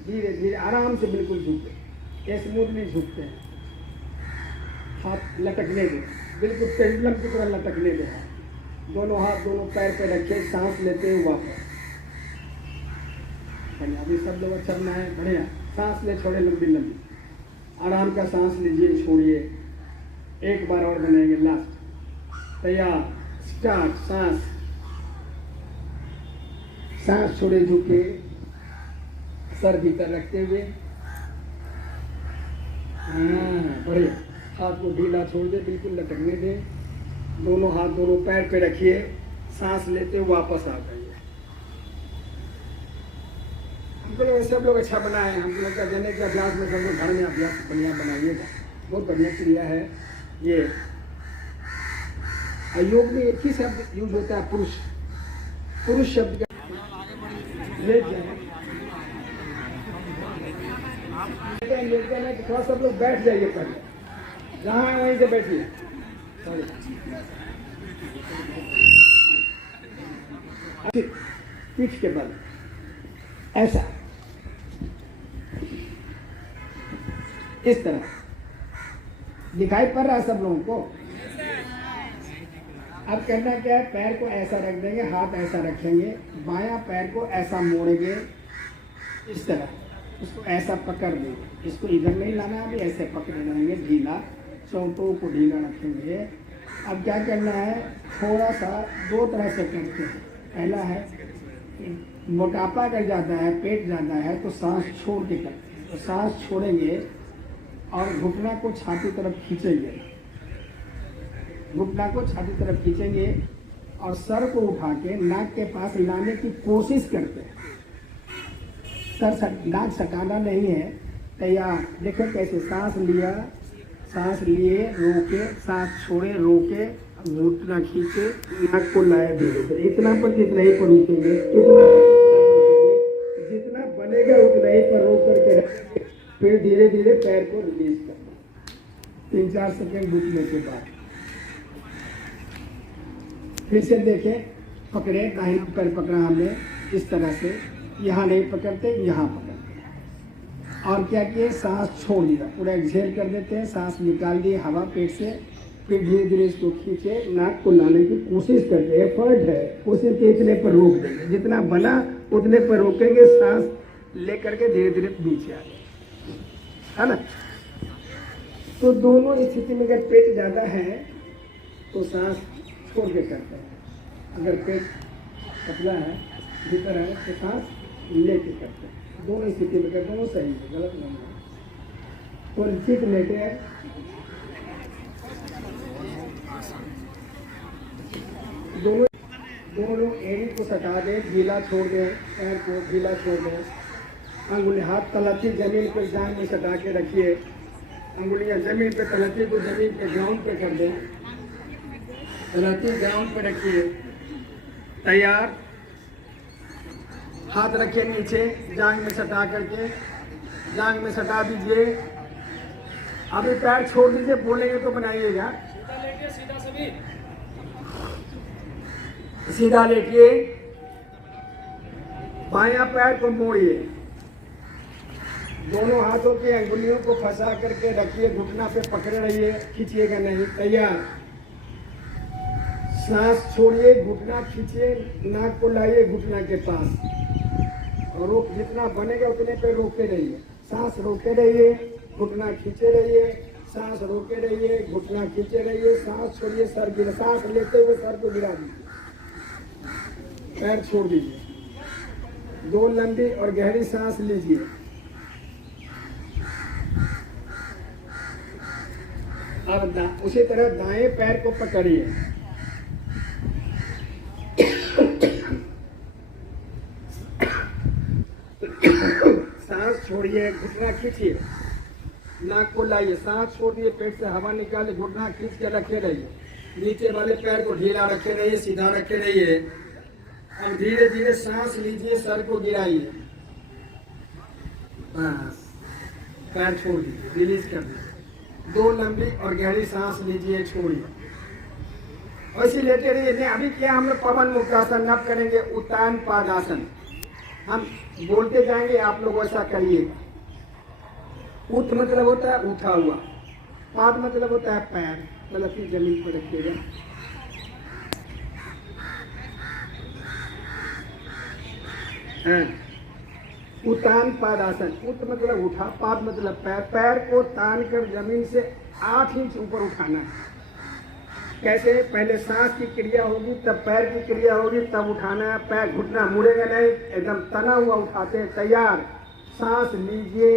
धीरे धीरे आराम से, बिल्कुल झुके, स्मूथली झुकते हैं। हाथ लटकने दे, बिल्कुल पेंडुलम की तरह लटकने दे। दोनों हाथ दोनों पैर पे रखे, सांस लेते हुए वापस। बढ़िया, अभी सब लोग अच्छा बनाए, बढ़िया। सांस ले छोड़े, लंबी लंबी, आराम का सांस लीजिए, छोड़िए। 1 बार और बनाएंगे, लास्ट। तैयार, स्टार्ट। सांस सांस छोड़े, झुके, सर भीतर रखते हुए, हाँ बढ़िया। हाथ को ढीला छोड़ दे, बिल्कुल लटकने दे। दोनों हाथ दोनों पैर पे रखिए, सांस लेते हुए वापस आ जाइए। हम लोग सब लोग अच्छा बनाए। हम लोग का देने के अभ्यास में, सब लोग घर में अभ्यास बढ़िया बनाइएगा, बहुत बढ़िया क्रिया है ये। योग में एक ही शब्द यूज होता है, पुरुष। पुरुष शब्द का लेट जाए, थोड़ा सब लोग बैठ जाइए, पहले जहाँ है वहीं से बैठिए। पीठ के बल ऐसा, इस तरह दिखाई पड़ रहा है सब लोगों को। अब करना क्या है, पैर को ऐसा रख देंगे, हाथ ऐसा रखेंगे, बायां पैर को ऐसा मोड़ेंगे, इस तरह इसको ऐसा पकड़ देंगे। इसको इधर नहीं लाना, अभी ऐसे पकड़े रहेंगे, ढीला, चौथों को ढीला रखेंगे। अब क्या करना है, थोड़ा सा 2 तरह से करते हैं। पहला है, मोटापा अगर ज़्यादा है, पेट ज़्यादा है, तो सांस छोड़ के करते हैं। तो सांस छोड़ेंगे और घुटना को छाती तरफ खींचेंगे, घुटना को छाती तरफ खींचेंगे और सर को उठा के नाक के पास लाने की कोशिश करते हैं। सर नाक सटाना नहीं है। तैयार, देखो कैसे, सांस लिया, सांस लिए, रोके, सांस छोड़े, रोके, घुटना खींचे, नाक को लाए धीरे धीरे, इतना पर जितना ही पर रुकेंगे, जितना बनेगा उतना ही पर रोक करके रखेंगे। फिर धीरे धीरे पैर को रिलीज करना, 3-4 सेकेंड रुकने के बाद। फिर से देखें, पकड़े, दाहिना पैर पकड़ा हमने, इस तरह से, यहाँ नहीं पकड़ते, यहाँ पकड़ते। और क्या किए, सांस छोड़ दिया, पूरा एक्सहेल कर देते हैं, सांस निकाल दी हवा पेट से। फिर धीरे धीरे इसको खींचे, नाक को लाने की कोशिश करते हैं, एफर्ट है, कोशिश के इतने पर रोक देंगे, जितना बना उतने पर रोकेंगे, सांस लेकर के धीरे धीरे नीचे आ जाए, है ना। तो दोनों स्थिति में अगर पेट ज़्यादा है तो सांस छोड़ के करते हैं, अगर पेट पतला है, भीतर है, तो सांस लेके करते हैं। दोनों स्थिति में करते हैं, वो सही है, गलत नहीं है। तो चित लेके है, दोनों एड़ी को सटा दें, गीला छोड़ दें, पैर को गीला छोड़ दें। अंगुली हाथ तलती जमीन पर जांघ में सटा के रखिए, अंगुलियां जमीन पे, तलती को जमीन पे ग्राउंड पे कर दें, तलती ग्राउंड पे रखिए। तैयार, हाथ रखिए नीचे, जांघ में सटा करके, जांघ में सटा दीजिए। अभी पैर छोड़ दीजिए, बोलेंगे तो बनाइएगा। सीधा लेटिए, बायां पैर को मोड़िए, दोनों हाथों की अंगुलियों को फंसा करके रखिए, घुटना पे पकड़े रहिए, खींचिएगा नहीं। तैयार, सांस छोड़िए, घुटना खींचिए, नाक को लाइए घुटना के पास, और रोक, जितना बनेगा उतने पे रोकते रहिए, सांस रोके रहिए, घुटना खींचे रहिए, सांस रोके रहिए, घुटना खींचे रहिए, सांस छोड़िए, सर गिरा, सांस लेते हुए सर को गिरा दीजिए, पैर छोड़ दीजिए। 2 लंबी और गहरी सांस लीजिए, अब उसी तरह दाएं पैर को पकड़िए, सांस छोड़िए, घुटना खींचिए, नाक को लाइए, सांस छोड़ दिए, पेट से हवा निकाले, घुटना खींच के रखे रहिए, नीचे वाले पैर को ढीला रखे रहिए, सीधा रखे रहिए। अब धीरे धीरे सांस लीजिए, सर को गिराइए, बस पैर छोड़ दीजिए, रिलीज कर दीजिए। 2 लंबी और गहरी सांस लीजिए, छोड़िए, ऐसे लेते रहिए। अभी क्या हम लोग पवन मुक्तासन अब करेंगे, उत्तान पादासन। हम बोलते जाएंगे, आप लोग ऐसा करिएगा। उठ मतलब होता है उठा हुआ, पाद मतलब होता है पैर, मतलब फिर जमीन पर रखिएगा। उत्तान पादासन, उठ मतलब उठा, पाद मतलब पैर, पैर को तान कर जमीन से 8 इंच ऊपर उठाना है। कैसे? पहले सांस की क्रिया होगी, तब पैर की क्रिया होगी, तब उठाना है। पैर घुटना मुड़ेगा नहीं, एकदम तना हुआ उठाते हैं। तैयार, सांस लीजिए,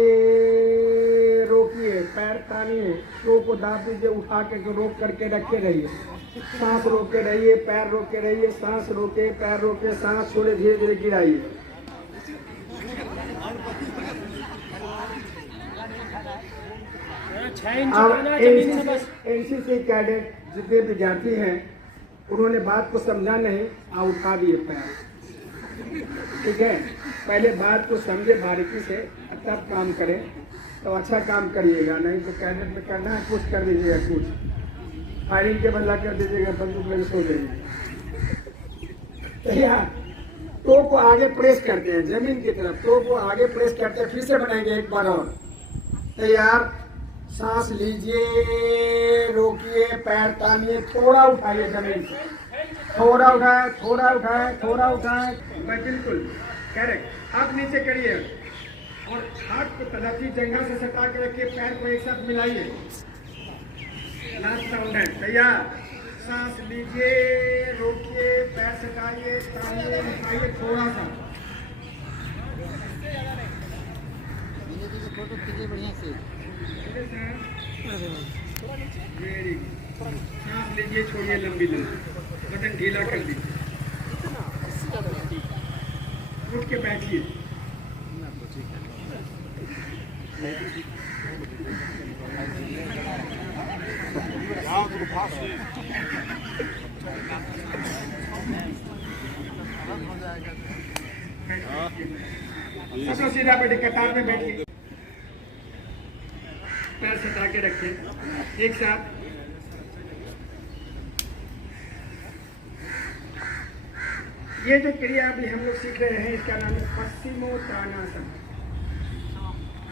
रोकिए, पैर तानिए, टो को दाब दीजिए, उठा के रोक करके रखे रहिए, सांस रोके रहिए, पैर रोके रहिए, सांस रोके, पैर रोके, सांस छोड़े, धीरे धीरे गिराइए। अब एनसीसी कैडेट जितने विद्यार्थी हैं, उन्होंने बात को समझा नहीं, उठा दिए पैर। ठीक है, पहले बात को समझे बारीकी से, तब काम करें तो अच्छा काम करिएगा। नहीं तो कैडेट में करना है कुछ कर दीजिएगा, कुछ फायरिंग के बदला कर दीजिएगा, बंदूक लेके सो जाइए। तैयार, टो को आगे प्रेस करते हैं जमीन की तरफ, टो को आगे प्रेस करते हैं। फिर से बनाएंगे एक बार और। तैयार, सांस लीजिए, रोकिए, पैर तानिए, थोड़ा उठाइए जमीन से, थोड़ा उठाए, थोड़ा उठाए, थोड़ा उठाए, बिल्कुल करेक्ट। हाथ नीचे करिए और हाथ को तलफी जंघा से सटा के रखिए, पैर को एक साथ मिलाइए। लास्ट राउंड है। तैयार, सांस लीजिए, रोकिए, पैर सटाइए, तानिए, उठाइए, थोड़ा सा। फोटो खींचिए बढ़िया से। Very good. सांस लीजिए, छोड़िए लंबी लंबी, बटन ढीला कर दीजिए, उठ के बैठिए। सब सीधा बैठे, कतार में बैठिए, पैर सटा के रखें एक साथ। ये जो क्रिया अभी हम लोग सीख रहे हैं, इसका नाम है पश्चिमोत्तानासन।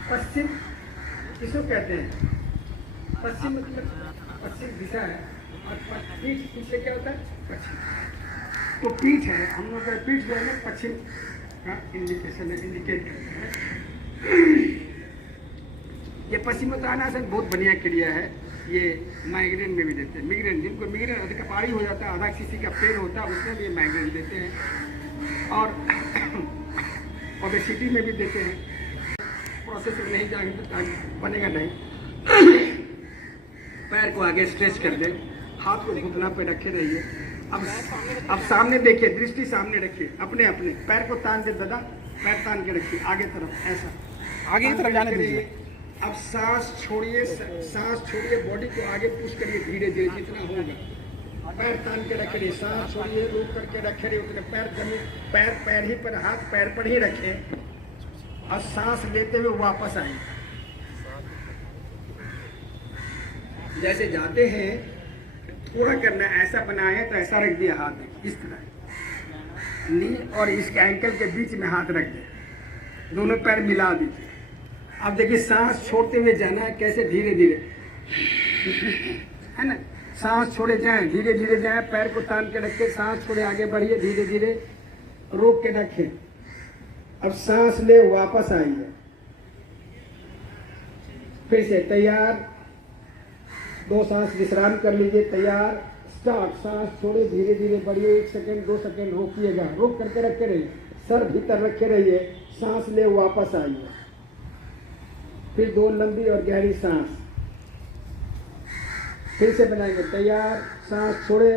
पश्चिम किसको कहते हैं? पश्चिम मतलब पश्चिम दिशा है, और पीठ, पीछे क्या होता है? पश्चिम। तो पीठ है, हम लोग का पीठ जो है ना पश्चिम का इंडिकेशन है, इंडिकेट करता है। ये पश्चिमोत्तानासन बहुत बढ़िया क्रिया है। ये माइग्रेन में भी देते हैं, मिग्रेन, जिनको मिग्रेन अधिक कपाड़ी हो जाता है, आधा किसी का पेन होता है, उसमें भी माइग्रेन देते हैं, और ओबेसिटी में भी देते हैं। प्रोसेस में नहीं जाएंगे तो बनेगा नहीं। पैर को आगे स्ट्रेच कर दे, हाथ को घुटना पे रखे रहिए। अब सामने देखिए, दृष्टि सामने रखिए, अपने अपने पैर को तान के दादा, पैर तान के रखिए आगे तरफ, ऐसा आगे की तरफ जाने दीजिए। अब सांस छोड़िए, सांस छोड़िए, बॉडी को आगे पुश करिए धीरे धीरे जितना होगा। पैर तान के रखे रहिए, सांस छोड़िए, रोक करके रखे रहिए, उतने पैर जमीन, पैर ही पर, हाथ पैर पर ही रखें, और सांस लेते हुए वापस आए। जैसे जाते हैं थोड़ा करना, ऐसा बनाए तो ऐसा रख दिया हाथ, इस तरह नी और इसके एंकल के बीच में हाथ रख दिया, दोनों पैर मिला दीजिए। अब देखिए सांस छोड़ते हुए जाना है, कैसे? धीरे धीरे, है ना, सांस छोड़े जाएं, धीरे धीरे जाएं, पैर को तान के रखें, सांस छोड़े आगे बढ़िए, धीरे धीरे रोक के रखें। अब सांस ले, वापस आइए, फिर से तैयार, 2 सांस विश्राम कर लीजिए। तैयार, स्टार्ट, सांस छोड़े, धीरे धीरे बढ़िए, 1 सेकेंड 2 सेकेंड रोकिएगा, रोक करके रखे रहिए, सर भीतर रखे रहिए, सांस ले, वापस आइए, फिर 2 लंबी और गहरी सांस। फिर से बनाएंगे। तैयार, सांस छोड़े,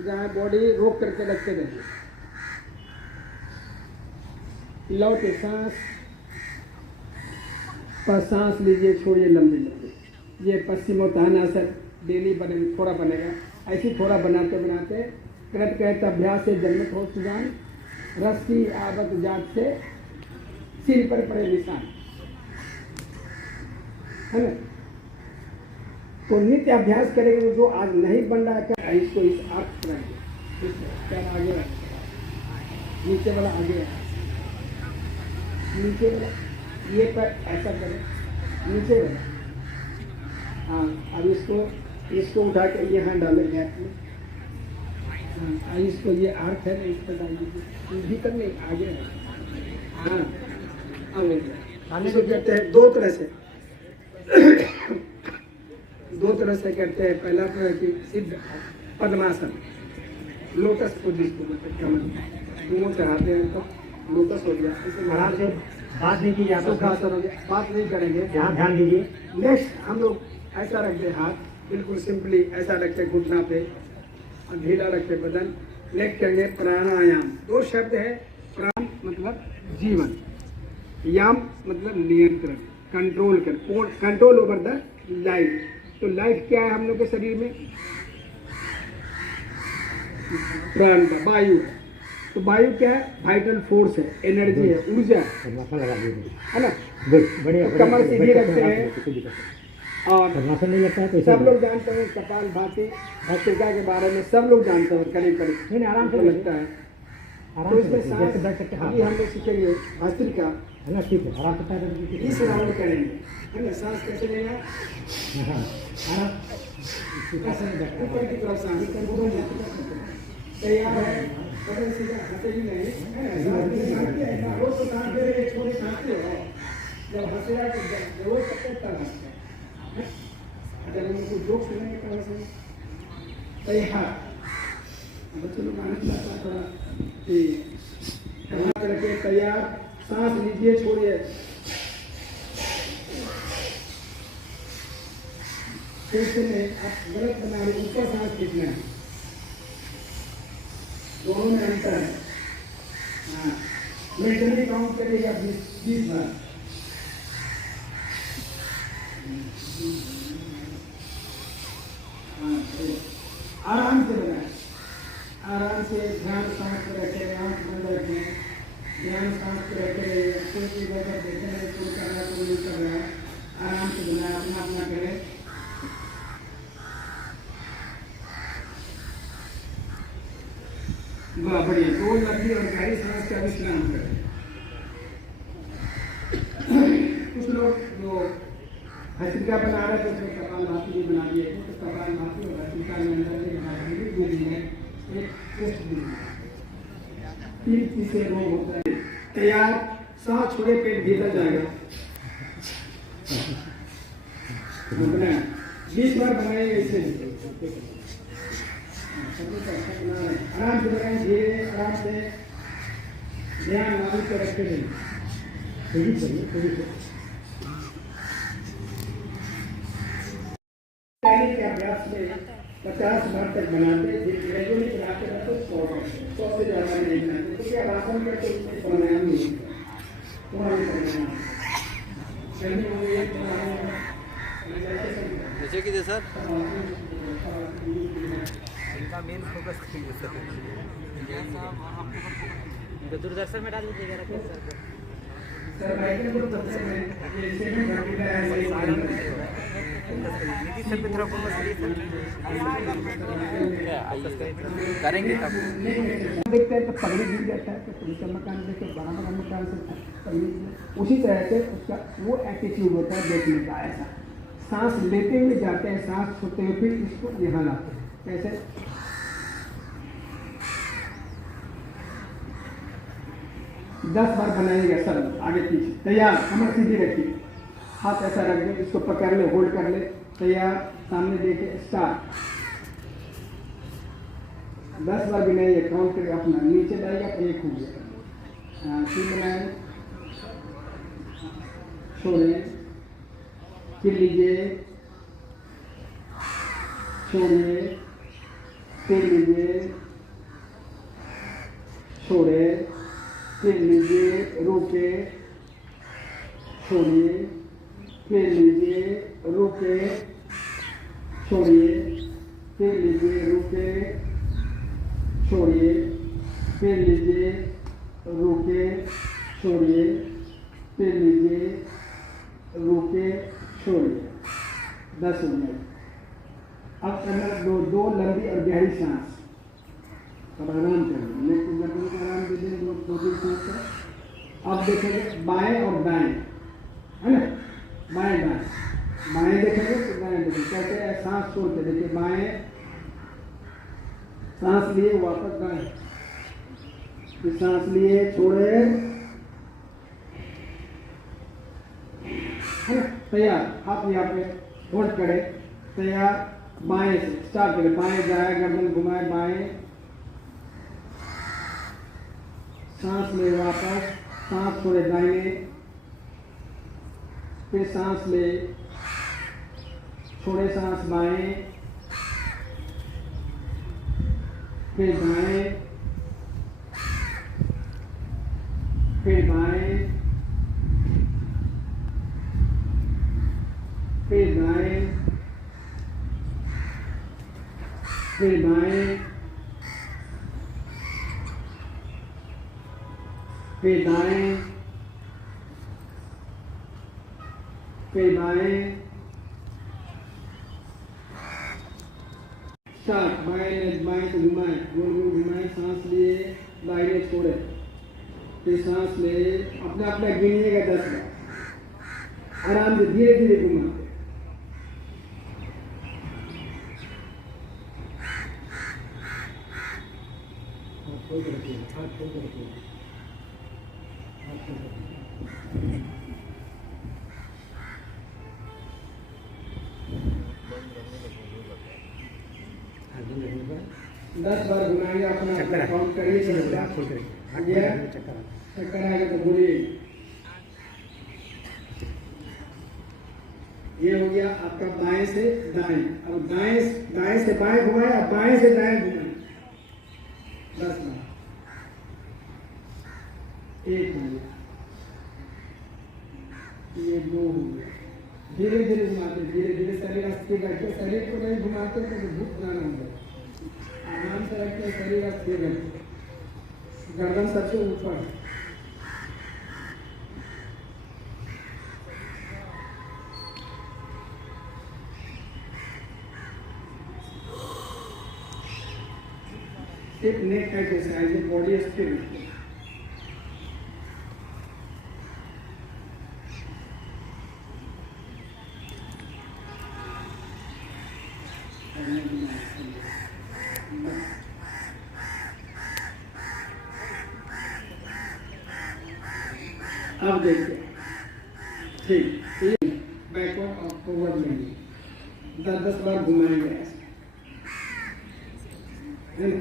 जहाँ बॉडी रोक करके रखते रहिए। लौटे सांस पर सांस लीजिए, छोड़िए लंबी लंबी। ये पश्चिमोत्थानासन डेली बने, थोड़ा बनेगा। ऐसे थोड़ा बनाते बनाते कृत कहत अभ्यास से जन्मत हो सुजान, रस की आवत जात से सिर पर पड़े निशान, है ना। तो नित्य अभ्यास करेंगे। जो आज नहीं बन रहा है क्या, इसको इस अर्थ बनाएंगे। क्या आगे है? नीचे वाला आगे है, नीचे वाला ये पर ऐसा करें, नीचे वाला। हाँ, अब इसको उठा के यहाँ डालें गैप में। हाँ, इसको ये अर्थ है ना, इस पर डाल दीजिए। भीतर नहीं, आगे है। हाँ, आगे इसको कहते हैं दो तरह से करते हैं। पहला तो है कि सिद्ध पद्मासन, लोटस पोजिशन को मतलब कमल दोनों चढ़ाते हैं तो लोटस हो गया। इसे आराम से बात नहीं कीजिए, आप सुखासन हो गया। बात नहीं करेंगे, यहाँ ध्यान दीजिए। नेक्स्ट हम लोग ऐसा रखते हाथ, बिल्कुल सिंपली ऐसा रखते घुटना पे और ढीला रखते बदन। नेक्स्ट करेंगे प्राणायाम। दो शब्द है, प्राण मतलब जीवन, याम मतलब नियंत्रण, कंट्रोल कर, कंट्रोल ओवर द लाइफ। तो लाइफ क्या है हम लोग के शरीर में? प्राण का वायु है। तो वायु क्या है? वाइटल फोर्स है, एनर्जी है, ऊर्जा है, पद्मासन लगा दीजिए, है ना। गुड, बढ़िया। तो कमर सीधी रखते हैं। और पद्मासन नहीं लगता है तो सब लोग जानते हैं कपाल भाती भस्त्रिका के बारे में, सब लोग जानते हैं करीब करीब। नहीं, आराम से लगता है। आराम तो से इसमें जैसे सांस बैठ सकते हैं। अभी हम लोग सीखेंगे भस्त्रिका, है ना, ठीक है, आराम से पैर रख दीजिए। इस राउंड करेंगे, है ना। सांस कैसे लेगा? हाँ, आराम कैसे नहीं बैठता ऊपर की तरफ सांस। तैयार है, बदन सीधा, हंसेगी नहीं, है ना। सांस की सांस क्या है? रोज तो सांस ले रहे, छोटी सांस ले रहे हो। जब हंसेगा तो जरूर सकते तब हंसते हैं। अगर उनको जोक सुनेंगे तो हंसेंगे। तैयार, बच्चे लोग आनंद आता है थोड़ा। कहाँ करके तैयार, सांस लीजिए, छोड़िए। फिर से नहीं, आप गलत बना रहे, ऊपर सांस खींचना है, दोनों में अंतर है। हाँ, मैं जल्दी काउंट करिएगा 20 बार। हाँ, आराम से बनाए, आराम से ध्यान सांस पर रखें, आंख बंद रखें, ध्यान सांस पर रखे रहिए। कोई चीज अगर देखे नहीं, कोई कर रहा है, कोई नहीं कर रहा है, आराम से बनाए, अपना अपना करें। वाह, बढ़िया। दो लंबी और गहरी सांस का विश्राम करें। कुछ लोग जो भस्त्रिका बना रहे थे उसमें कपाल भाती भी बना दिए थे। तो कपाल भाती और भस्त्रिका में अंदर में भाती भी दी है, एक टेस्ट दी है। 3 तीसरे रोग होता है। तैयार, सांस छोड़े, पेट भीतर जाएगा। 20 बार बनाएंगे इसे। आराम से बनाएं, धीरे आराम से, ध्यान नाभि पर रखते नहीं। पहले के अभ्यास में 50 बार तक बनाते, ग्रेजुअली बनाते रहते 100 से ज़्यादा नहीं बनाते। तो क्या आसन करते उसमें प्राणायाम नहीं होता, थोड़ा भी प्राणायाम नीचे कीजिए सर, इनका मेन फोकस कीजिए सर। इनको दूरदर्शन में डाल दीजिएगा, राकेश सर को। नीतीश सर पे थोड़ा फोकस करेंगे तब देखते हैं तो पगड़ी गिर जाता है, तो पुलिस का मकान देखे, बड़ा बड़ा मकान से उसी तरह से उसका वो एटीट्यूड होता है देखने का। ऐसा सांस लेते हुए जाते हैं, सांस छोड़ते हुए फिर इसको यहाँ लाते हैं। कैसे? दस बार बनाएंगे सब, आगे पीछे। तैयार, कमर सीधी रखिए, हाथ ऐसा रख दे, इसको पकड़ ले, होल्ड कर ले। तैयार, सामने देखे, स्टार्ट। 10 बार भी नहीं है, काउंट करके अपना नीचे जाएगा, 1 हो गया। 3 बनाए, छोड़े, फिर लीजिए, छोड़िए, फिर लीजिए, छोड़े, फिर लीजिए, रोके, छोड़िए, फिर लीजिए, रोके, छोड़िए, फिर लीजिए, रोके, छोड़िए, फिर लीजिए, रोके, छोड़िए, फिर लीजिए, रोके, छोड़िए। 10 हो गए। अब करना दो लंबी और गहरी सांस। अब आराम करें, नेक को गर्दन को आराम दे दें, 2-3 सांस करें। अब देखेंगे बाएं और दाएं, है ना, बाएं दाएं, बाएं देखेंगे तो दाएं देखेंगे। कैसे है, सांस छोड़ के देखिए, बाएं सांस लिए, वापस दाएं, फिर सांस लिए, छोड़े, है ना, तैयार। हाथ यहाँ पे होल्ड करें, तैयार। बाएं से स्टार्ट करें, बाएं जाए, गर्दन घुमाए, बाएं, सांस ले, वापस, सांस छोड़े, दाएं, फिर सांस ले, छोड़े, सांस बाएं, फिर दाएं, फिर बाएं, फिर दाएं, फिर बाएं, फिर दाएं, फिर बाएं, स्टार्ट। बाएं से घुमाए, गोल गोल घुमाए, सांस लिए, दाहिने छोड़े, फिर सांस ले, अपना अपना गिनिएगा 10 बार, आराम से धीरे धीरे घुमाते। दस बार घुमाएंगे, अपना काउंट करिए, चक्कर आएगा तो बोलिए। ये हो गया आपका बाएं से दाएं। अब दाएं से बाएं घुमाए, अब बाएं से दाएं घुमाए 10 बार। 1 हो गया, ये 2 हो गया। धीरे धीरे घुमाते, धीरे धीरे शरीर स्थिर रखते, शरीर को नहीं घुमाते तो भूख जाना होगा। आराम से रखते, शरीर स्थिर रखते, गर्दन सबसे ऊपर। एक नेक का एक्सरसाइज है, बॉडी स्थिर रखते। अब देखते, ठीक, बैकवर्ड और फॉरवर्ड में 10-10 बार घुमाएंगे ऐसे, है ना।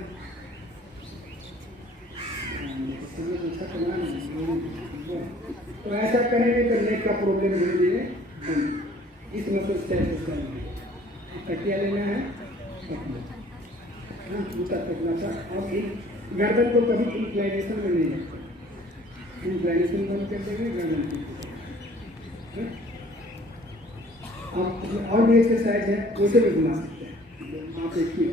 तो ऐसा करेंगे तो नेक का प्रॉब्लम धीरे धीरे इस मसल स्ट्रेच करेंगे। तकिया लेना है, जूता तकना था, और गर्दन को कभी इंक्लाइनेशन में नहीं रखते, इंक्लाइनेशन बंद कर देंगे, गर्दन को। अब और भी एक्सरसाइज है, उसे भी घुमा सकते हैं। आप देखिए,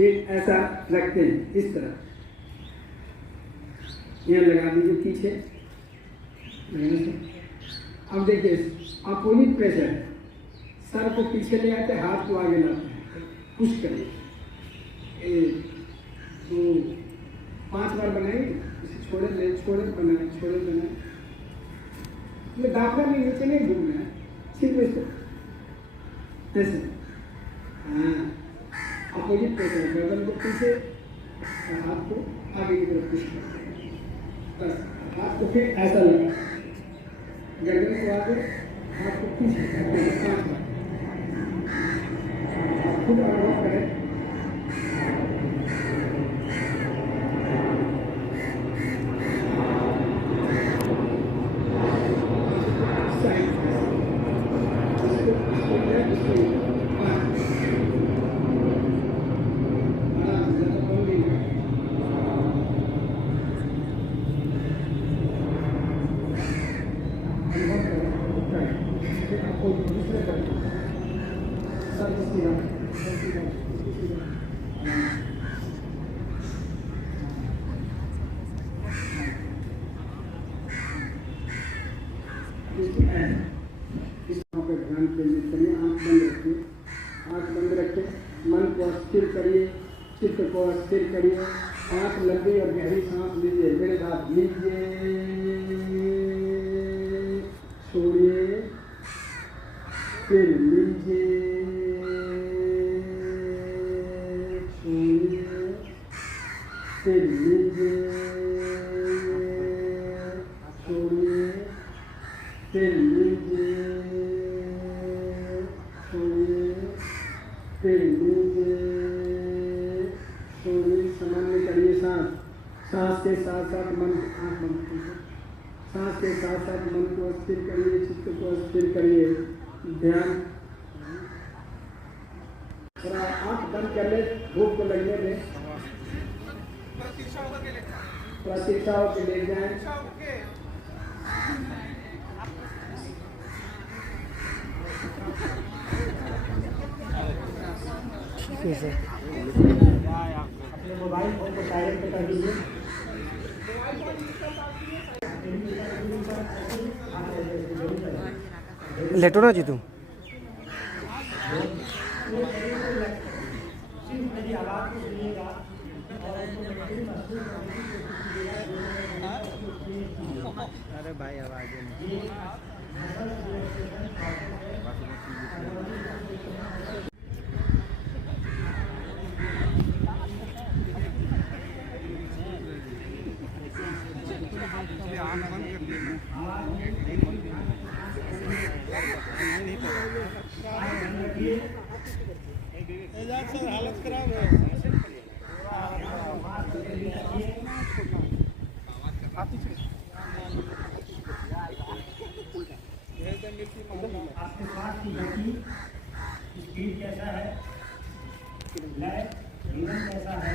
एक ऐसा रखते हैं इस तरह, यहाँ लगा दीजिए पीछे। अब देखिए अपोजिट प्रेशर है, सर को पीछे ले आते, हाथ को आगे लाते हैं, पुश करिए। 1 2 5 बार बनाएंगे, इसे छोड़े, ले छोड़े, बनाए, छोड़े, बनाए। दाखला में नीचे नहीं घूमना है, सिर्फ इसको ऐसे। हाँ, अपोजिट प्रेशर, गर्दन को पीछे, हाथ को आगे की तरफ पुश करते हैं। बस हाथ को फिर ऐसा लगा, गर्दन को आगे, हाथ को पीछे, 5 बार। खुद अनुभव करें। पे ध्यान केंद्रित करिए, आंख बंद रखिए, आंख बंद रखें, मन को स्थिर करिए, चित्त को स्थिर करिए, आंख लंबी और गहरी सांस लीजिए, मेरे साथ लीजिए, छोड़िए, फिर लीजिए, छोड़िए, फिर लीजिए, छोड़िए, फिर लीजिए, छोड़िए, फिर लीजिए, छोड़िए। सामान्य करिए सांस, सांस के साथ साथ मन, आँख बंद कीजिए, सांस के साथ साथ मन को स्थिर करिए, चित्त को स्थिर करिए, ध्यान। थोड़ा आँख बंद कर ले, भूख को लगने में प्रतीक्षा होकर ले जाए। ठीक है सर। अपने मोबाइल फोन को साइलेंट पे कर दीजिए। लेटो ना जी तुम। अरे भाई आवाज हालत खराब है। आपके पास की गति स्पीड कैसा है, लय रिदम कैसा है,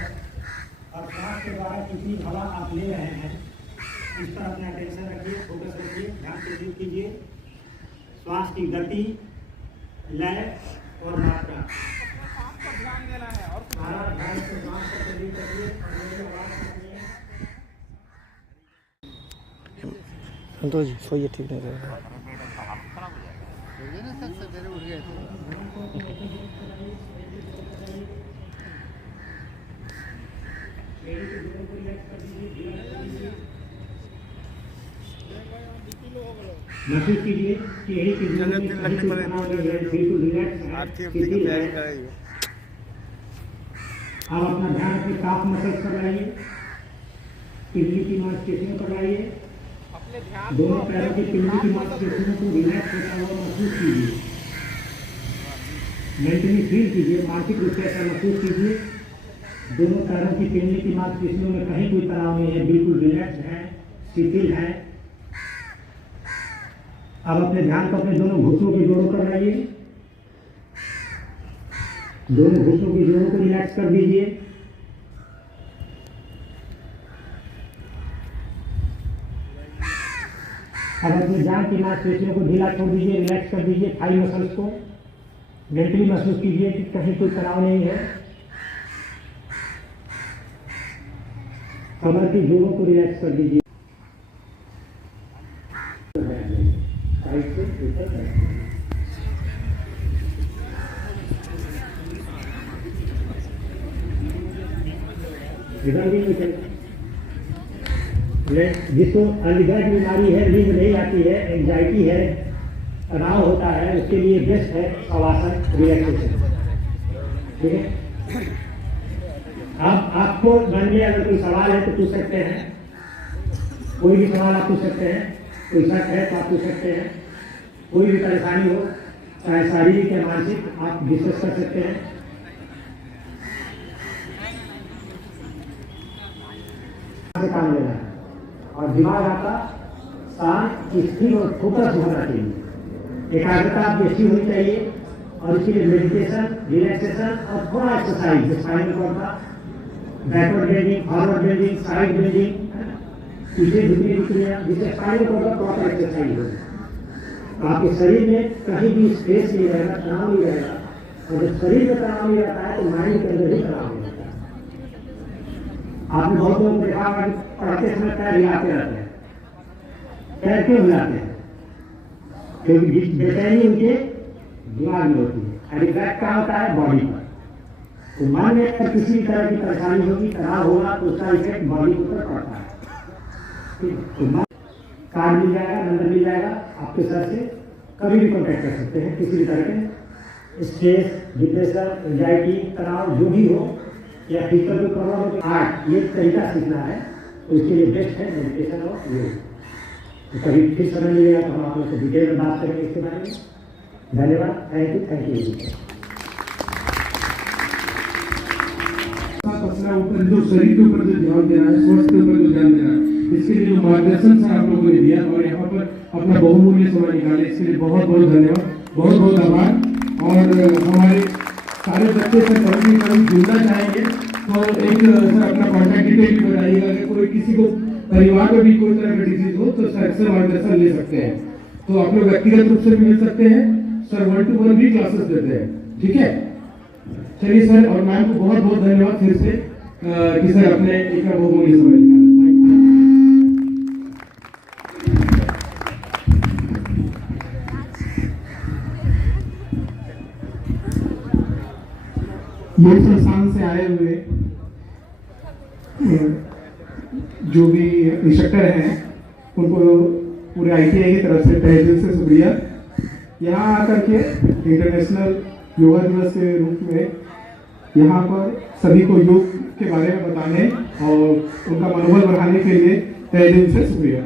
और सांस के द्वारा कितनी हवा आप ले रहे हैं, इस पर अपना अटेंशन रखिए, फोकस रखिए, ध्यान केंद्रित कीजिए। श्वास की गति, लय और मात्रा, सारा ध्यान से श्वास पर केंद्रित करिए और मेरी आवाज सुनिए। संतोष जी सोइए, ठीक नहीं रहेगा। महसूस कीजिए कि यही की बिल्कुल रिलैक्स है। अब अपना ध्यान अपने काफ मसल्स पर लाइए, पिंडली की मांसपेशियों पर लाइए, दोनों पैरों की पिंडली की मांसपेशियों को रिलैक्स होता हुआ महसूस कीजिए, मेंटली फील कीजिए, मानसिक रूप से ऐसा महसूस कीजिए। दोनों पैरों की पिंडली की मांसपेशियों में कहीं कोई तनाव नहीं है, बिल्कुल रिलैक्स है, शिथिल है। अब अपने ध्यान को अपने दोनों घुटनों के जोड़ों पर लाइए, दोनों घुटनों के जोड़ों को रिलैक्स कर दीजिए। अब अपने जांघ की मांसपेशियों को ढीला छोड़ दीजिए, रिलैक्स कर दीजिए, थाई मसल्स को मेंटली महसूस कीजिए कि कहीं कोई तनाव नहीं है। कमर की जोड़ों को रिलैक्स कर दीजिए। साइड से ऊपर इधर भी जिसको अनडिजाइड बीमारी है, नींद नहीं आती है, एंजाइटी है, तनाव होता है, उसके लिए बेस्ट है शवासन रिलैक्सेशन। ठीक है, अब आपको मन में अगर कोई सवाल है तो पूछ सकते हैं, कोई भी सवाल आप पूछ सकते हैं, कोई शक है तो आप पूछ सकते हैं, कोई भी परेशानी हो चाहे शारीरिक या मानसिक आप डिस्कस कर सकते हैं। से काम लेना है और दिमाग आपका शांत, स्थिर और फोकस होना चाहिए, एकाग्रता आपकी अच्छी होनी चाहिए। और इसके लिए मेडिटेशन, रिलैक्सेशन और थोड़ा एक्सरसाइज, स्पाइनल कॉर्ड का backward bending, forward bending, side bending, पीछे झुकने की क्रिया, जिससे स्पाइनल कॉर्ड का प्रॉपर एक्सरसाइज हो। तो आपके शरीर में कहीं भी स्ट्रेस नहीं रहेगा, तनाव नहीं रहेगा, और जब शरीर में तनाव नहीं रहता है तो माइंड के अंदर भी तनाव नहीं रहता है। आपने बहुत लोग देखा होगा कि पढ़ते समय पैर हिलाते रहते हैं। पैर क्यों हिलाते हैं? क्योंकि बेचैनी उनके दिमाग में होती है और इफेक्ट कहाँ होता है? बॉडी पर। तो मान में अगर किसी तरह की परेशानी होगी, तनाव होगा तो उसका इफेक्ट बॉडी के ऊपर पड़ता है। ठीक है, तो कार्ड मिल जाएगा, नंबर मिल जाएगा, आपके सर से कभी भी कॉन्टैक्ट कर सकते हैं। किसी भी तरह के स्ट्रेस, डिप्रेशन, एंजाइटी, तनाव जो भी हो या फिजिकल कोई प्रॉब्लम हो, तो आर्ट ये तरीका सीखना है तो इसके लिए बेस्ट है मेडिटेशन और योग। तो कभी फिर समय मिलेगा तो हम आप लोग से डिटेल में बात करेंगे इसके बारे में। धन्यवाद, थैंक यू। अपना ऊपर जो शरीर के ऊपर जो ध्यान देना है, स्वास्थ्य के ऊपर जो ध्यान देना है, इसके लिए जो मार्गदर्शन सर आप लोगों ने दिया और यहाँ पर अपना बहुमूल्य समय निकाले, इसके लिए बहुत बहुत धन्यवाद, बहुत बहुत आभार। और हमारे सारे बच्चे सर कभी जुड़ना चाहेंगे तो एक सर अपना कॉन्टैक्ट डिटेल भी बताइएगा। अगर कोई किसी को परिवार में भी कोई तरह का डिजीज हो तो सर अक्सर मार्गदर्शन ले सकते हैं। तो आप लोग व्यक्तिगत रूप से मिल सकते हैं, सर 1-to-1 भी क्लासेस देते हैं। ठीक है, चलिए सर, और मैम को बहुत बहुत धन्यवाद फिर से कि सर अपने एक बहुमूल्य समय निकाला। योग संस्थान से आए हुए जो भी इंस्ट्रक्टर हैं उनको पूरे ITI की तरफ से तहे दिल से शुक्रिया। यहाँ आकर के इंटरनेशनल योगा दिवस के रूप में यहाँ पर सभी को योग के बारे में बताने और उनका मनोबल बढ़ाने के लिए तहे दिल से शुक्रिया।